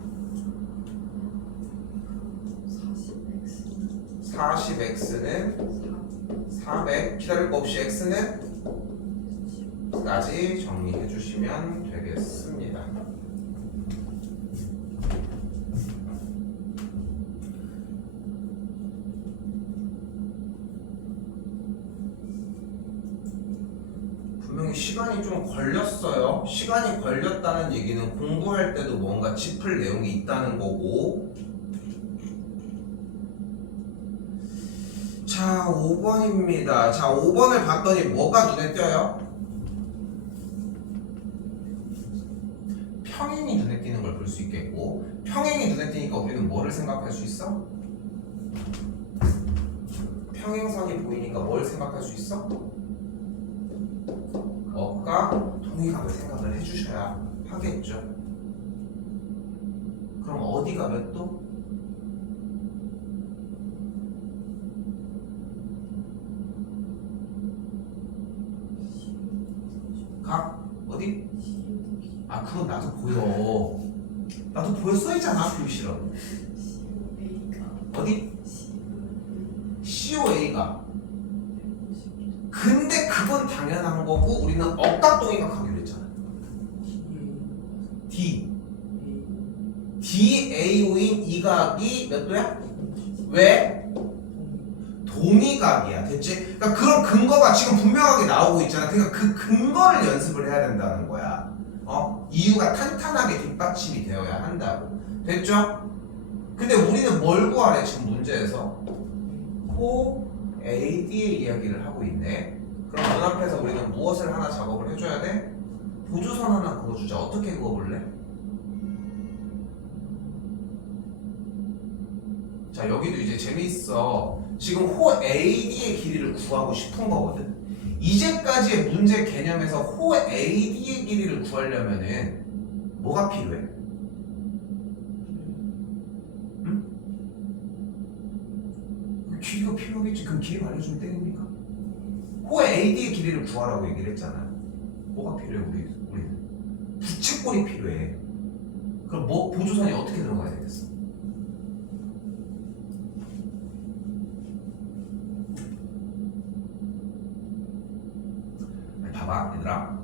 40X는 400, 기다릴 거 없이 X는 까지 정리해 주시면 되겠습니다. 분명히 시간이 좀 걸렸어요. 시간이 걸렸다는 얘기는 공부할 때도 뭔가 짚을 내용이 있다는 거고. 자, 5번입니다. 자, 5번을 봤더니 뭐가 눈에 띄어요? 평행이 눈에 띄는 걸 볼 수 있겠고, 평행이 눈에 띄니까 우리는 뭐를 생각할 수 있어? 평행선이 보이니까 뭘 생각할 수 있어? 억과 동의각을 생각을 해주셔야 하겠죠. 그럼 어디가 몇 도? 각? 어디? 아, 그건 나도 보여. 나도 보여 써있잖아, 표시로. 어디? COA가. 근데 그건 당연한 거고 우리는 억각동의각 하기로 했잖아. DAO인 이 각이 몇 도야? 왜? 동의각이야. 됐지? 그러니까 그런 근거가 지금 분명하게 나오고 있잖아. 그러니까 그 근거를 연습을 해야 된다는 거야. 이유가 탄탄하게 뒷받침이 되어야 한다고. 됐죠? 근데 우리는 뭘 구하래 지금 문제에서? 호 AD의 이야기를 하고 있네. 그럼 눈앞에서 우리는 무엇을 하나 작업을 해줘야 돼? 보조선 하나 그어주자. 어떻게 그어볼래? 자, 여기도 이제 재미있어. 지금 호 AD의 길이를 구하고 싶은 거거든. 이제까지의 문제 개념에서 호 AD의 길이를 구하려면은 뭐가 필요해? 응? AD가 필요하겠지. 그럼 길이 알려주면 땡입니까? 호의 AD의 길이를 구하라고 얘기를 했잖아. 뭐가 필요해 우리는? 부채꼴이 필요해. 그럼 뭐 보조선이 어떻게 들어가야 되겠어? 봐봐 얘들아,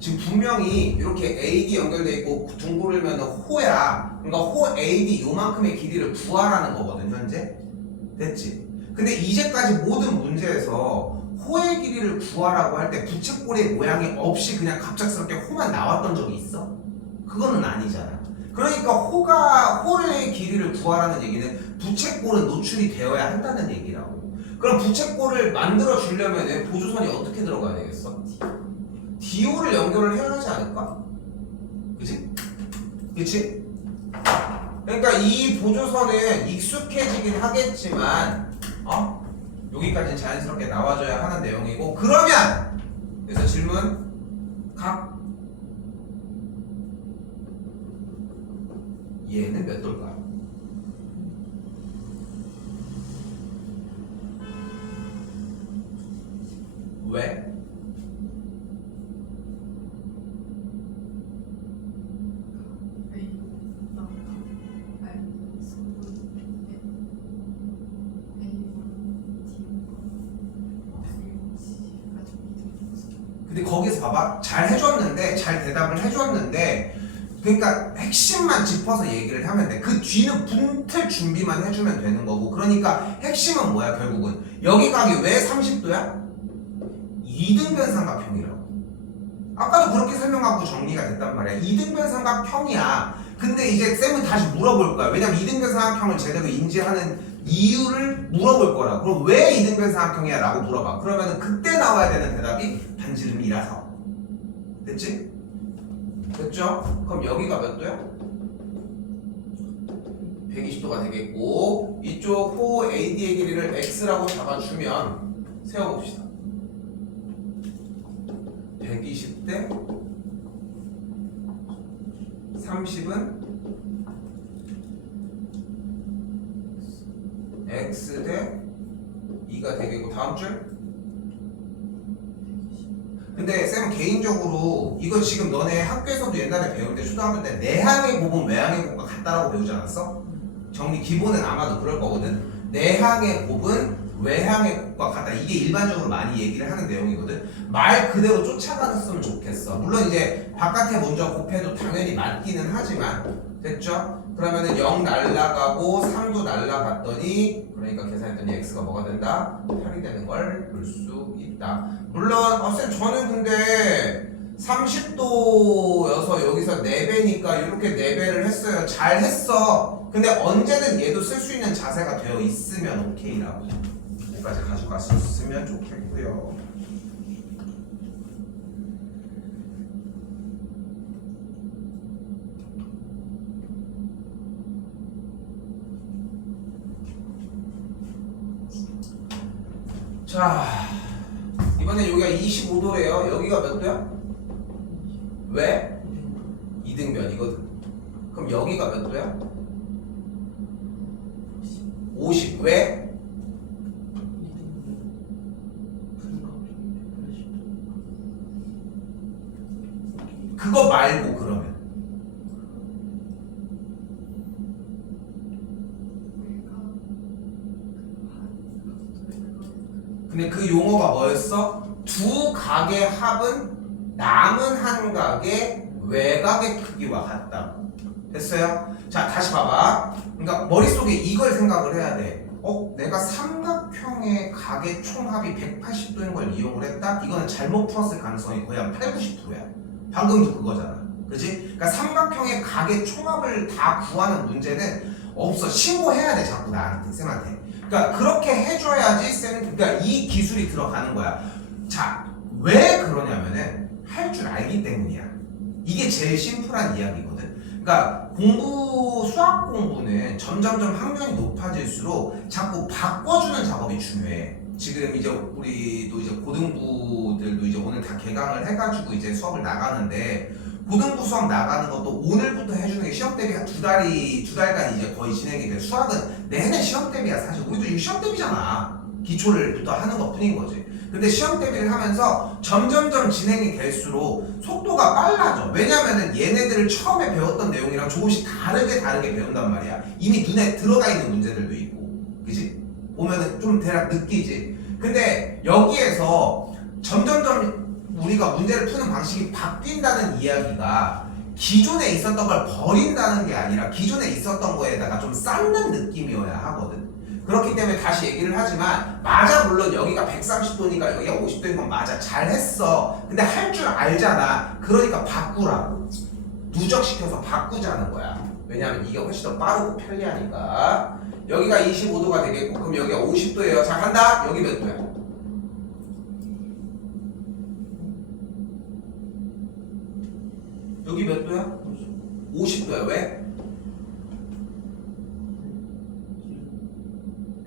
지금 분명히 이렇게 AD 연결돼 있고 둥그르면 호야. 그러니까 호 AD 요만큼의 길이를 구하라는 거거든 현재. 됐지? 근데 이제까지 모든 문제에서 호의 길이를 구하라고 할 때 부채꼴의 모양이 없이 그냥 갑작스럽게 호만 나왔던 적이 있어? 그거는 아니잖아. 그러니까 호의 길이를 구하라는 얘기는 부채꼴은 노출이 되어야 한다는 얘기라고. 그럼 부채꼴을 만들어 주려면 보조선이 어떻게 들어가야 되겠어? DO를 연결을 해야 하지 않을까? 그치? 그치? 그러니까 이 보조선은 익숙해지긴 하겠지만 여기까지는 자연스럽게 나와줘야 하는 내용이고, 그러면 그래서 질문, 각 얘는 몇 돌까요? 왜? 근데 거기서 봐봐, 잘 해줬는데, 잘 대답을 해줬는데, 그러니까 핵심만 짚어서 얘기를 하면 돼. 그 뒤는 분틀 준비만 해주면 되는 거고. 그러니까 핵심은 뭐야 결국은? 여기 각이 왜 30도야? 이등변 삼각형이라고. 아까도 그렇게 설명하고 정리가 됐단 말이야. 이등변 삼각형이야. 근데 이제 쌤은 다시 물어볼 거야. 왜냐면 이등변 삼각형을 제대로 인지하는 이유를 물어볼 거라. 그럼 왜 이등변 삼각형이야? 라고 물어봐. 그러면은 그때 나와야 되는 대답이 반지름이라서. 됐지? 됐죠? 그럼 여기가 몇 도야? 120도가 되겠고, 이쪽 호 AD의 길이를 X라고 잡아주면 세워봅시다. 120대 30은 X 대 2가 되겠고, 다음 줄? 근데 쌤은 개인적으로 이거 지금 너네 학교에서도 옛날에 배울 때 초등학교 때 내항의 곱은 외항의 곱과 같다라고 배우지 않았어? 정리 기본은 아마도 그럴 거거든. 내항의 곱은 외항의 곱과 같다. 이게 일반적으로 많이 얘기를 하는 내용이거든. 말 그대로 쫓아가셨으면 좋겠어. 물론 이제 바깥에 먼저 곱해도 당연히 맞기는 하지만, 됐죠? 그러면은 0 날라가고 3도 날라갔더니, 그러니까 계산했더니 x가 뭐가 된다? 8이 되는 걸 볼 수 있다. 물론 쌤 저는 근데 30도여서 여기서 4배니까 이렇게 4배를 했어요. 잘 했어. 근데 언제든 얘도 쓸 수 있는 자세가 되어 있으면 오케이라고. 여기까지 가져갔었으면 좋겠고요. 자, 이번엔 여기가 25도래요. 여기가 몇 도야? 왜? 이등변이거든. 그럼 여기가 몇 도야? 50. 왜? 그거 말고 그러면 근데 그 용어가 뭐였어? 두 각의 합은 남은 한 각의 외곽의 크기와 같다. 됐어요? 자, 다시 봐봐. 그러니까 머릿속에 이걸 생각을 해야 돼. 내가 삼각형의 각의 총합이 180도인 걸 이용을 했다? 이거는 잘못 풀었을 가능성이 거의 한 8, 90%야. 방금도 그거잖아. 그지? 그러니까 삼각형의 각의 총합을 다 구하는 문제는 없어. 신고해야 돼, 자꾸 나한테, 쌤한테. 그러니까 그렇게 해줘야지 쌤, 그러니까 이 기술이 들어가는 거야. 자, 왜 그러냐면은 할 줄 알기 때문이야. 이게 제일 심플한 이야기거든. 그러니까 수학 공부는 점점점 학년이 높아질수록 자꾸 바꿔주는 작업이 중요해. 지금 이제 우리도 이제 고등부들도 이제 오늘 다 개강을 해가지고 이제 수업을 나가는데, 고등부 수업 나가는 것도 오늘부터 해주는 게 시험 대비 한 두 달간 이제 거의 진행이 돼. 수학은 내내 시험 대비야. 사실 우리도 이거 시험 대비잖아. 기초를부터 하는 것 뿐인 거지. 근데 시험 대비를 하면서 점점점 진행이 될수록 속도가 빨라져. 왜냐면은 얘네들을 처음에 배웠던 내용이랑 조금씩 다르게 배운단 말이야. 이미 눈에 들어가 있는 문제들도 있고. 그지? 보면은 좀 대략 느끼지. 근데 여기에서 점점점 우리가 문제를 푸는 방식이 바뀐다는 이야기가 기존에 있었던 걸 버린다는 게 아니라 기존에 있었던 거에다가 좀 쌓는 느낌이어야 하거든. 그렇기 때문에 다시 얘기를 하지만 맞아, 물론 여기가 130도니까 여기가 50도인 건 맞아, 잘했어. 근데 할 줄 알잖아. 그러니까 바꾸라고. 누적시켜서 바꾸자는 거야. 왜냐하면 이게 훨씬 더 빠르고 편리하니까. 여기가 25도가 되겠고 그럼 여기가 50도예요. 자, 간다. 여기 몇 도야? 여기 몇 도야? 50도야. 왜?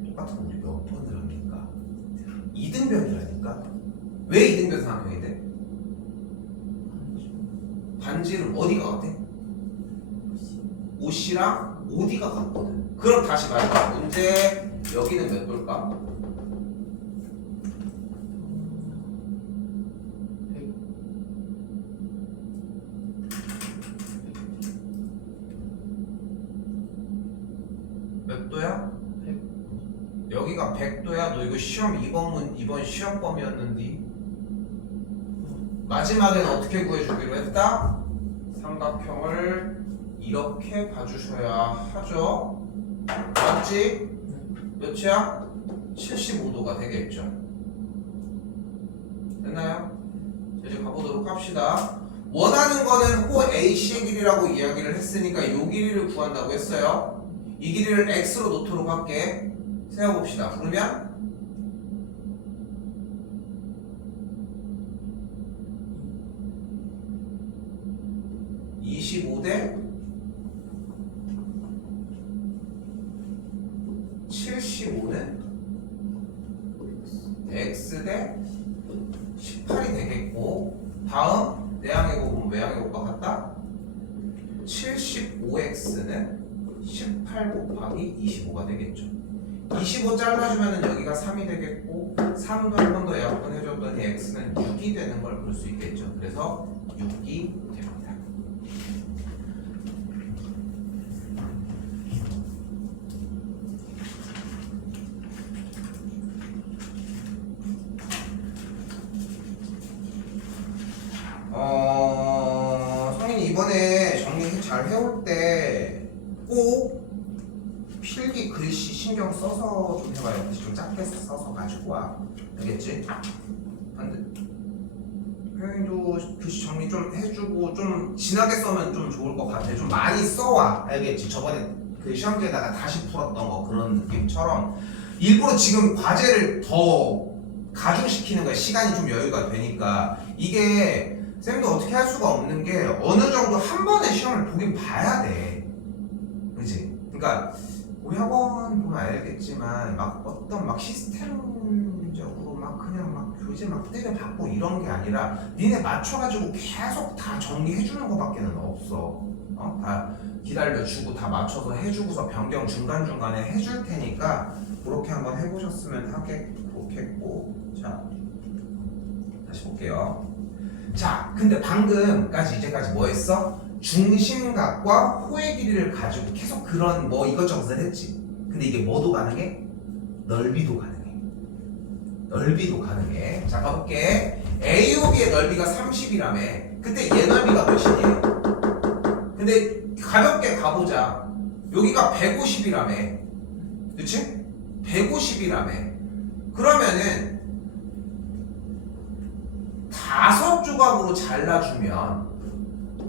똑같은 문제 몇 번을 합니까? 이등변이라니까. 왜 이등변 삼각형이 돼? 반지름 어디가 같아? OC랑 OD가 같거든. 그럼 다시 말해봐. 문제 여기는 몇 도일까? 몇 도야? 100. 여기가 100도야? 너 이거 시험 이번 시험범위였는데 마지막에는 어떻게 구해주기로 했다? 삼각형을 이렇게 봐주셔야 하죠. 맞지? 몇이야? 75도가 되겠죠. 됐나요? 자, 이제 가보도록 합시다. 원하는 거는 호 AC의 길이라고 이야기를 했으니까 이 길이를 구한다고 했어요. 이 길이를 x로 놓도록 할게. 세워봅시다. 그러면 25대 75는 x 대 18이 되겠고, 다음 내항의 곱은 외항의 곱과 같다. 75x는 18 곱하기 25가 되겠죠. 25 잘라주면은 여기가 3이 되겠고, 3도 한 번 더 약분해줬더니 x는 6이 되는 걸 볼 수 있겠죠. 그래서 6이 됩니다. 성인이 이번에 정리 잘 해올 때 꼭 필기 글씨 신경 써서 좀 해봐요. 좀 작게 써서 가지고 와. 알겠지? 근데 혜영이도 글씨 정리 좀 해주고 좀 진하게 써면 좀 좋을 것 같아. 좀 많이 써와. 알겠지? 저번에 그 시험지에다가 다시 풀었던 거 그런 느낌처럼 일부러 지금 과제를 더 가중시키는 거야. 시간이 좀 여유가 되니까. 이게 쌤도 어떻게 할 수가 없는 게 어느 정도 한 번에 시험을 보긴 봐야 돼. 그치? 그러니까 우리 학원 보면 알겠지만 막 어떤 막 시스템적으로 막 그냥 막 교재 막 때려박고 이런 게 아니라 니네 맞춰가지고 계속 다 정리해주는 거밖에는 없어. 다 기다려주고 다 맞춰서 해주고서 변경 중간중간에 해줄 테니까 그렇게 한번 해보셨으면 좋겠고. 자, 다시 볼게요. 자, 근데 방금까지 이제까지 뭐 했어? 중심각과 호의 길이를 가지고 계속 그런 뭐 이것저것을 했지. 근데 이게 뭐도 가능해? 넓이도 가능해. 넓이도 가능해. 자, 가볼게. AOB의 넓이가 30이라며. 그때 얘 넓이가 몇이니? 근데 가볍게 가보자. 여기가 150이라며. 그치? 150이라며. 그러면은 5조각으로 잘라주면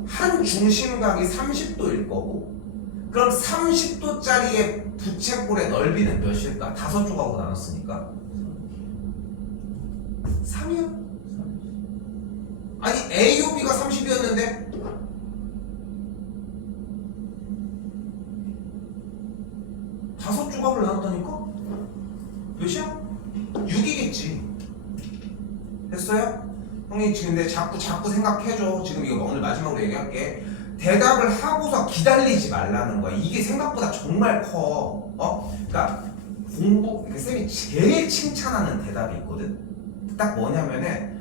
한 중심각이 30도일 거고, 그럼 30도짜리의 부채꼴의 넓이는 몇일까? 5조각으로 나눴으니까 3이야? 아니 AOB가 30이었는데 다섯 조각을 나눴다니까? 몇이야? 6이겠지. 됐어요? 형님 지금 근데 자꾸 생각해줘. 지금 이거 오늘 마지막으로 얘기할게. 대답을 하고서 기다리지 말라는 거야. 이게 생각보다 정말 커. 그러니까 공부, 쌤이 제일 칭찬하는 대답이 있거든. 딱 뭐냐면은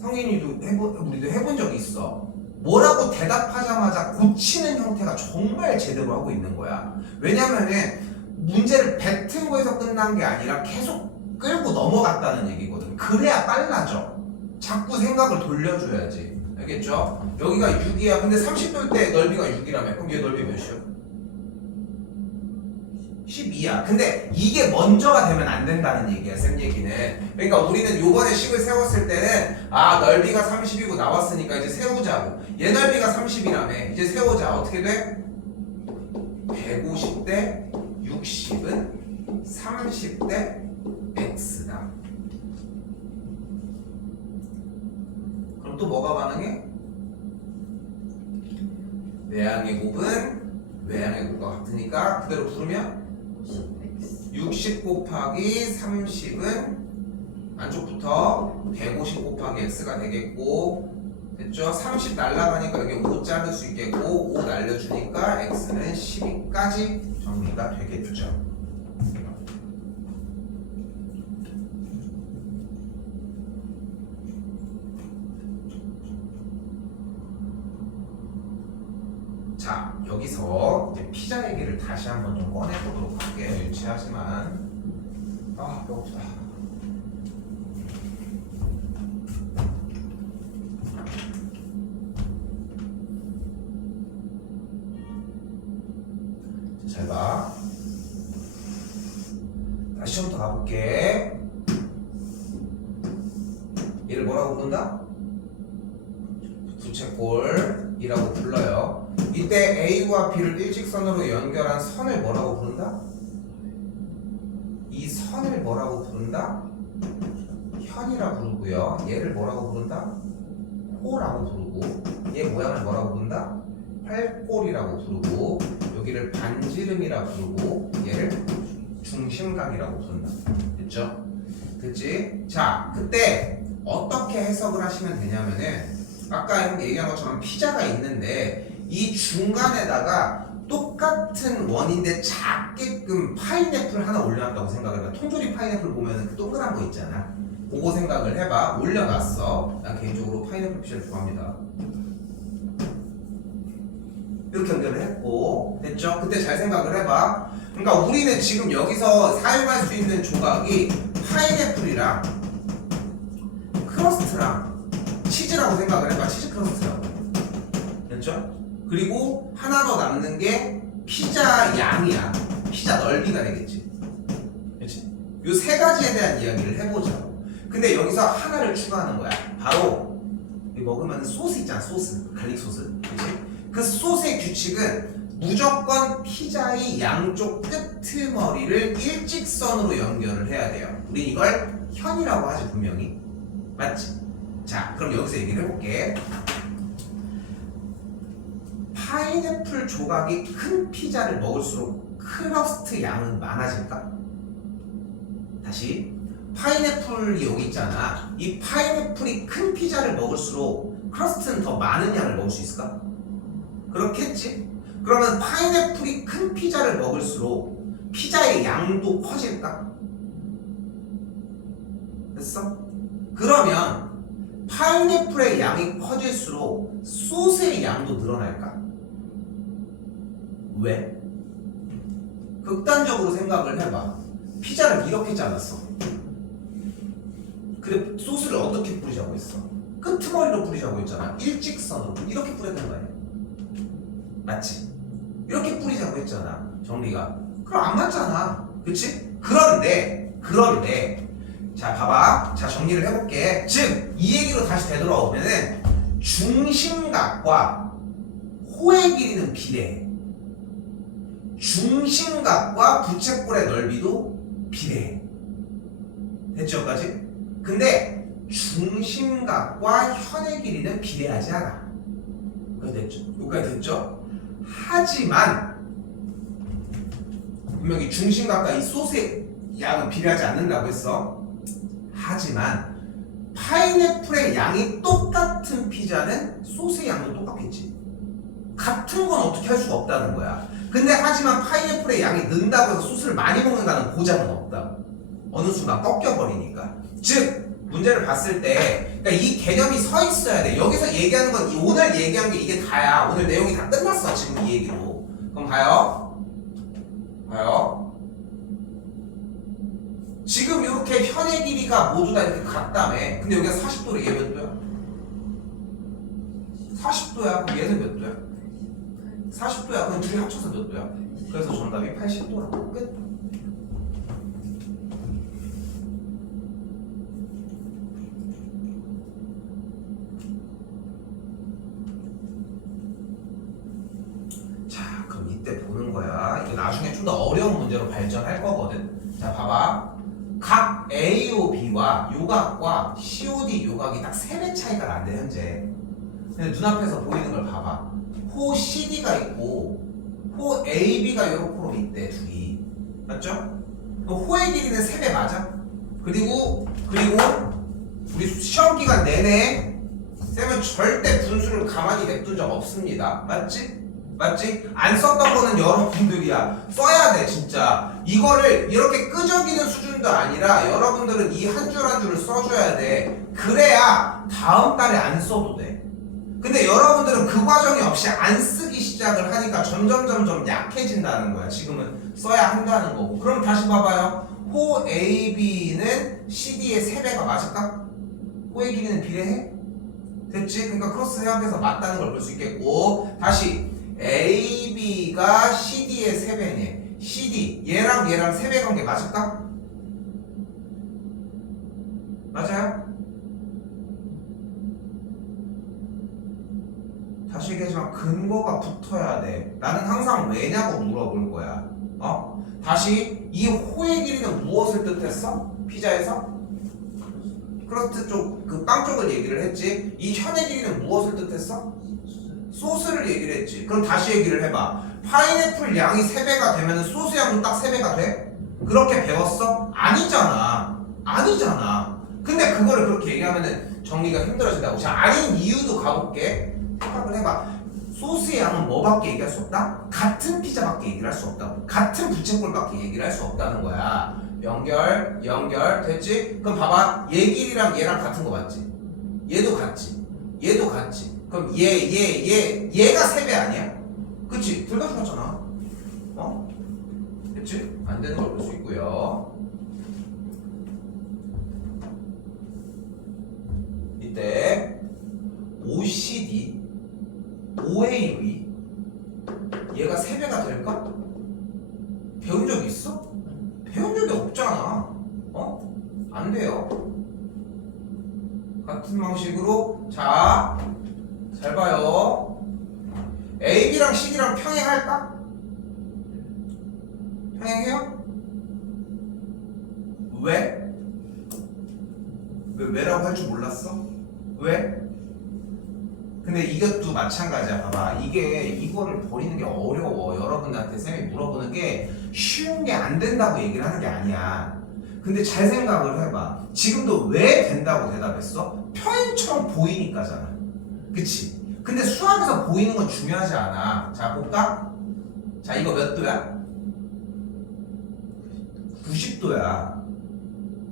성인이도 우리도 해본 적이 있어. 뭐라고 대답하자마자 고치는 형태가 정말 제대로 하고 있는 거야. 왜냐면은 문제를 뱉은 거에서 끝난 게 아니라 계속 끌고 넘어갔다는 얘기거든. 그래야 빨라져. 자꾸 생각을 돌려줘야지. 알겠죠? 여기가 6이야. 근데 30도 때 넓이가 6이라며. 그럼 얘 넓이 몇이야? 12야. 근데 이게 먼저가 되면 안 된다는 얘기야, 쌤 얘기는. 그러니까 우리는 요번에 식을 세웠을 때는 아, 넓이가 30이고 나왔으니까 이제 세우자고. 얘 넓이가 30이라며. 이제 세우자. 어떻게 돼? 150대 60은 30대 x다. 그럼 또 뭐가 가능해? 외양의 곱은 외양의 곱과 같으니까 그대로 부르면 60 곱하기 30은 안쪽부터 150 곱하기 x가 되겠고, 됐죠? 30 날라가니까 여기 5 자를 수 있겠고, 5 날려주니까 x는 12까지 정리가 되겠죠. 자, 여기서 이제 피자 얘기를 다시 한번 좀 꺼내보도록 할게요. 유치하지만. 아, 배고프다. 잘 봐. 다시 처음부터 가볼게. 얘를 뭐라고 부른다? 부채꼴이라고 불러요. 이때 A와 B를 일직선으로 연결한 선을 뭐라고 부른다? 이 선을 뭐라고 부른다? 현이라 부르고요. 얘를 뭐라고 부른다? 호라고 부르고, 얘 모양을 뭐라고 부른다? 활골이라고 부르고, 여기를 반지름이라 부르고, 얘를 중심각이라고 부른다. 됐죠? 됐지? 자, 그때 어떻게 해석을 하시면 되냐면은 아까 형 얘기한 것처럼 피자가 있는데 이 중간에다가 똑같은 원인데 작게끔 파인애플 하나 올려놨다고 생각을 해봐. 통조림 파인애플 보면 그 동그란 거 있잖아. 그거 생각을 해봐. 올려놨어. 난 개인적으로 파인애플 피자를 좋아합니다. 이렇게 연결을 했고, 됐죠? 그때 잘 생각을 해봐. 그러니까 우리는 지금 여기서 사용할 수 있는 조각이 파인애플이랑 크러스트랑 치즈라고 생각을 해봐. 치즈 크러스트라고. 됐죠? 그리고 하나 더 남는 게 피자 양이야. 피자 넓이가 되겠지. 그렇지? 요 세 가지에 대한 이야기를 해보자고. 근데 여기서 하나를 추가하는 거야. 바로 먹으면 소스 있잖아. 소스. 갈릭 소스. 그렇지? 그 소스의 규칙은 무조건 피자의 양쪽 끄트머리를 일직선으로 연결을 해야 돼요. 우리 이걸 현이라고 하지 분명히. 맞지? 자, 그럼 여기서 얘기를 해볼게. 파인애플 조각이 큰 피자를 먹을수록 크러스트 양은 많아질까? 다시. 파인애플이 여기 있잖아. 이 파인애플이 큰 피자를 먹을수록 크러스트는 더 많은 양을 먹을 수 있을까? 그렇겠지? 그러면 파인애플이 큰 피자를 먹을수록 피자의 양도 커질까? 됐어? 그러면 파인애플의 양이 커질수록 소스의 양도 늘어날까? 왜? 극단적으로 생각을 해봐. 피자를 이렇게 잘랐어. 그래, 소스를 어떻게 뿌리자고 했어? 끄트머리로 뿌리자고 했잖아. 일직선으로 이렇게 뿌려야 되는 거 아니야? 맞지? 이렇게 뿌리자고 했잖아. 정리가. 그럼 안 맞잖아. 그치? 그런데 자, 봐봐. 자, 정리를 해볼게. 즉, 이 얘기로 다시 되돌아오면은 중심각과 호의 길이는 비례해. 중심각과 부채꼴의 넓이도 비례해. 됐죠, 여기까지? 근데 중심각과 현의 길이는 비례하지 않아. 여기까지 됐죠? 여기까지 됐죠? 하지만 분명히 중심각과 이 소스의 양은 비례하지 않는다고 했어. 하지만 파인애플의 양이 똑같은 피자는 소스의 양도 똑같겠지. 같은 건 어떻게 할 수가 없다는 거야. 근데 하지만 파인애플의 양이 는다고 해서 소스를 많이 먹는다는 보장은 없다. 어느 순간 꺾여버리니까. 즉 문제를 봤을 때 그러니까 이 개념이 서 있어야 돼. 여기서 얘기하는 건 오늘 얘기한 게 이게 다야. 오늘 내용이 다 끝났어 지금 이 얘기로. 그럼 봐요. 지금 이렇게 현의 길이가 모두 다 이렇게 같다며. 근데 여기가 40도래. 얘 몇 도야? 40도야. 그럼 얘는 몇 도야? 40도야. 그럼 둘이 합쳐서 몇 도야? 그래서 정답이 80도라고. 끝. 자, 그럼 이때 보는 거야. 이게 나중에 좀 더 어려운 문제로 발전할 거거든. 자, 봐봐. 각 AOB와 요각과 COD 요각이 딱 3배 차이가 난대 현재. 근데 눈앞에서 보이는 걸 봐봐. 호 CD가 있고 호 AB가 요렇게 있대 둘이. 맞죠? 호의 길이는 3배 맞아? 그리고 우리 시험 기간 내내 쌤은 절대 분수를 가만히 냅둔 적 없습니다. 맞지? 안 썼던 거는 여러분들이야. 써야 돼 진짜. 이거를 이렇게 끄적이는 수준도 아니라 여러분들은 이 한 줄 한 줄을 써줘야 돼. 그래야 다음 달에 안 써도 돼. 근데 여러분들은 그 과정이 없이 안 쓰기 시작을 하니까 점점 약해진다는 거야. 지금은 써야 한다는 거고. 그럼 다시 봐봐요. 호 AB는 CD의 3배가 맞을까? 호의 길이는 비례해? 됐지? 그러니까 크로스 해석해서 맞다는 걸 볼 수 있겠고. 다시 AB가 CD의 3배네. CD 얘랑 3배 관계 맞을까? 맞아요? 다시 얘기하지만 근거가 붙어야 돼. 나는 항상 왜냐고 물어볼 거야. 다시 이 호의 길이는 무엇을 뜻했어? 피자에서? 크러스트 쪽 그 빵 쪽을 얘기를 했지. 이 현의 길이는 무엇을 뜻했어? 소스를 얘기를 했지. 그럼 다시 얘기를 해봐. 파인애플 양이 3배가 되면 소스 양도 딱 3배가 돼? 그렇게 배웠어? 아니잖아. 근데 그거를 그렇게 얘기하면은 정리가 힘들어진다고. 자, 아닌 이유도 가볼게. 생각을 해봐. 소스의 양은 뭐밖에 얘기할 수 없다? 같은 피자밖에 얘기를 할 수 없다고. 같은 부채꼴밖에 얘기를 할 수 없다는 거야. 연결 됐지? 그럼 봐봐. 얘 길이랑 얘랑 같은 거 맞지? 얘도 같지? 그럼 얘가 3배 아니야? 그치? 둘 다 죽었잖아. 됐지? 안 되는 걸 볼 수 있고요. 이때 OCD, OAV 얘가 3배가 될까? 배운 적 있어? 배운 적이 없잖아. 안 돼요. 같은 방식으로 자, 잘 봐요. AB랑 CD랑 평행할까? 평행해요? 왜라고 할 줄 몰랐어? 왜? 근데 이것도 마찬가지야. 봐봐. 이거를 버리는 게 어려워. 여러분들한테 쌤이 물어보는 게 쉬운 게 안 된다고 얘기를 하는 게 아니야. 근데 잘 생각을 해봐. 지금도 왜 된다고 대답했어? 평행처럼 보이니까잖아. 그치? 근데 수학에서 보이는 건 중요하지 않아. 자, 볼까? 자, 이거 몇 도야? 90도야.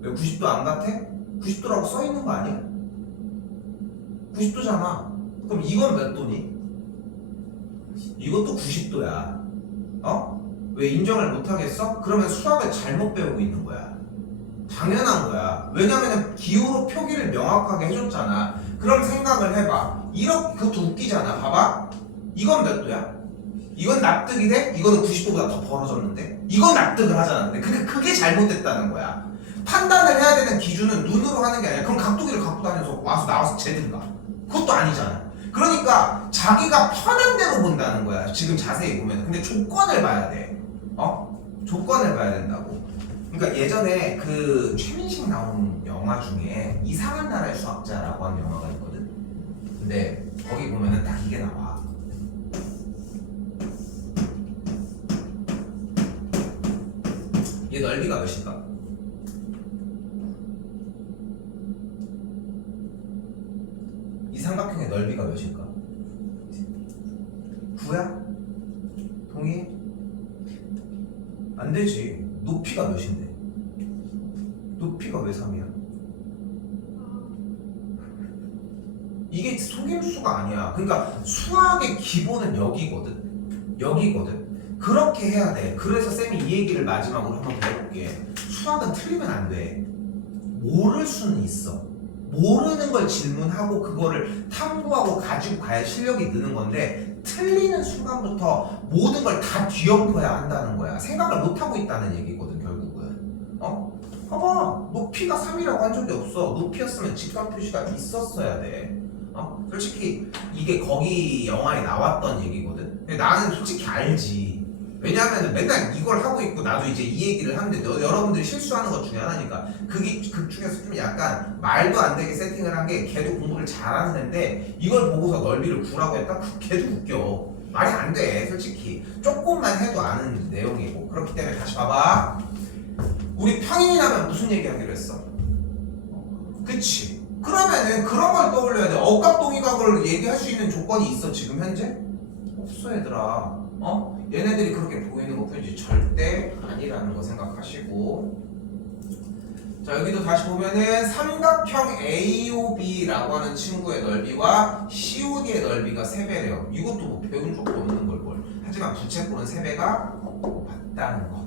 왜 90도 안 같아? 90도라고 써 있는 거 아니야? 90도잖아. 그럼 이건 몇 도니? 이것도 90도야. 왜 인정을 못 하겠어? 그러면 수학을 잘못 배우고 있는 거야. 당연한 거야. 왜냐면은 기호로 표기를 명확하게 해줬잖아. 그럼 생각을 해봐. 그것도 웃기잖아. 봐봐. 이건 몇 도야? 이건 납득이 돼? 이거는 90도보다 더 벌어졌는데? 이건 납득을 하잖아. 근데 그게 잘못됐다는 거야. 판단을 해야 되는 기준은 눈으로 하는 게 아니라 그럼 각도기를 갖고 다녀서 나와서 재든가. 그것도 아니잖아. 그러니까 자기가 편한 대로 본다는 거야. 지금 자세히 보면. 근데 조건을 봐야 돼. 조건을 봐야 된다고. 그러니까 예전에 그 최민식 나온 영화 중에 이상한 나라의 수학자라고 하는 영화가 있거든. 근데 거기 보면은 딱 이게 나와. 얘 넓이가 몇일까? 이 삼각형의 넓이가 몇일까? 가능해? 안 되지. 높이가 몇인데? 높이가 왜 3이야? 이게 속임수가 아니야. 그러니까 수학의 기본은 여기거든. 그렇게 해야 돼. 그래서 쌤이 이 얘기를 마지막으로 한번 더 해볼게. 수학은 틀리면 안 돼. 모를 수는 있어. 모르는 걸 질문하고 그거를 탐구하고 가지고 가야 실력이 느는 건데 틀리는 순간부터 모든 걸 다 뒤엎어야 한다는 거야. 생각을 못하고 있다는 얘기거든 결국은. 봐봐. 높이가 3이라고 한 적이 없어. 높이였으면 직각 표시가 있었어야 돼. 솔직히 이게 거기 영화에 나왔던 얘기거든. 근데 나는 솔직히 알지. 왜냐하면 맨날 이걸 하고 있고 나도 이제 이 얘기를 하는데 여러분들이 실수하는 것 중에 하나니까 그게 그 중에서 좀 약간 말도 안 되게 세팅을 한 게 걔도 공부를 잘하는 애인데 이걸 보고서 넓이를 구라고 했다? 걔도 웃겨. 말이 안 돼 솔직히. 조금만 해도 아는 내용이고. 그렇기 때문에 다시 봐봐. 우리 평행이 나면 무슨 얘기하기로 했어? 그치? 그러면은 그런 걸 떠올려야 돼. 억각동의각을 얘기할 수 있는 조건이 있어 지금 현재? 없어 얘들아. 얘네들이 그렇게 보이는 것 뿐이지 절대 아니라는 거 생각하시고. 자 여기도 다시 보면은 삼각형 AOB라고 하는 친구의 넓이와 COD의 넓이가 3배래요. 이것도 뭐 배운 적도 없는 걸. 하지만 부채꼴은 3배가 맞다는 거.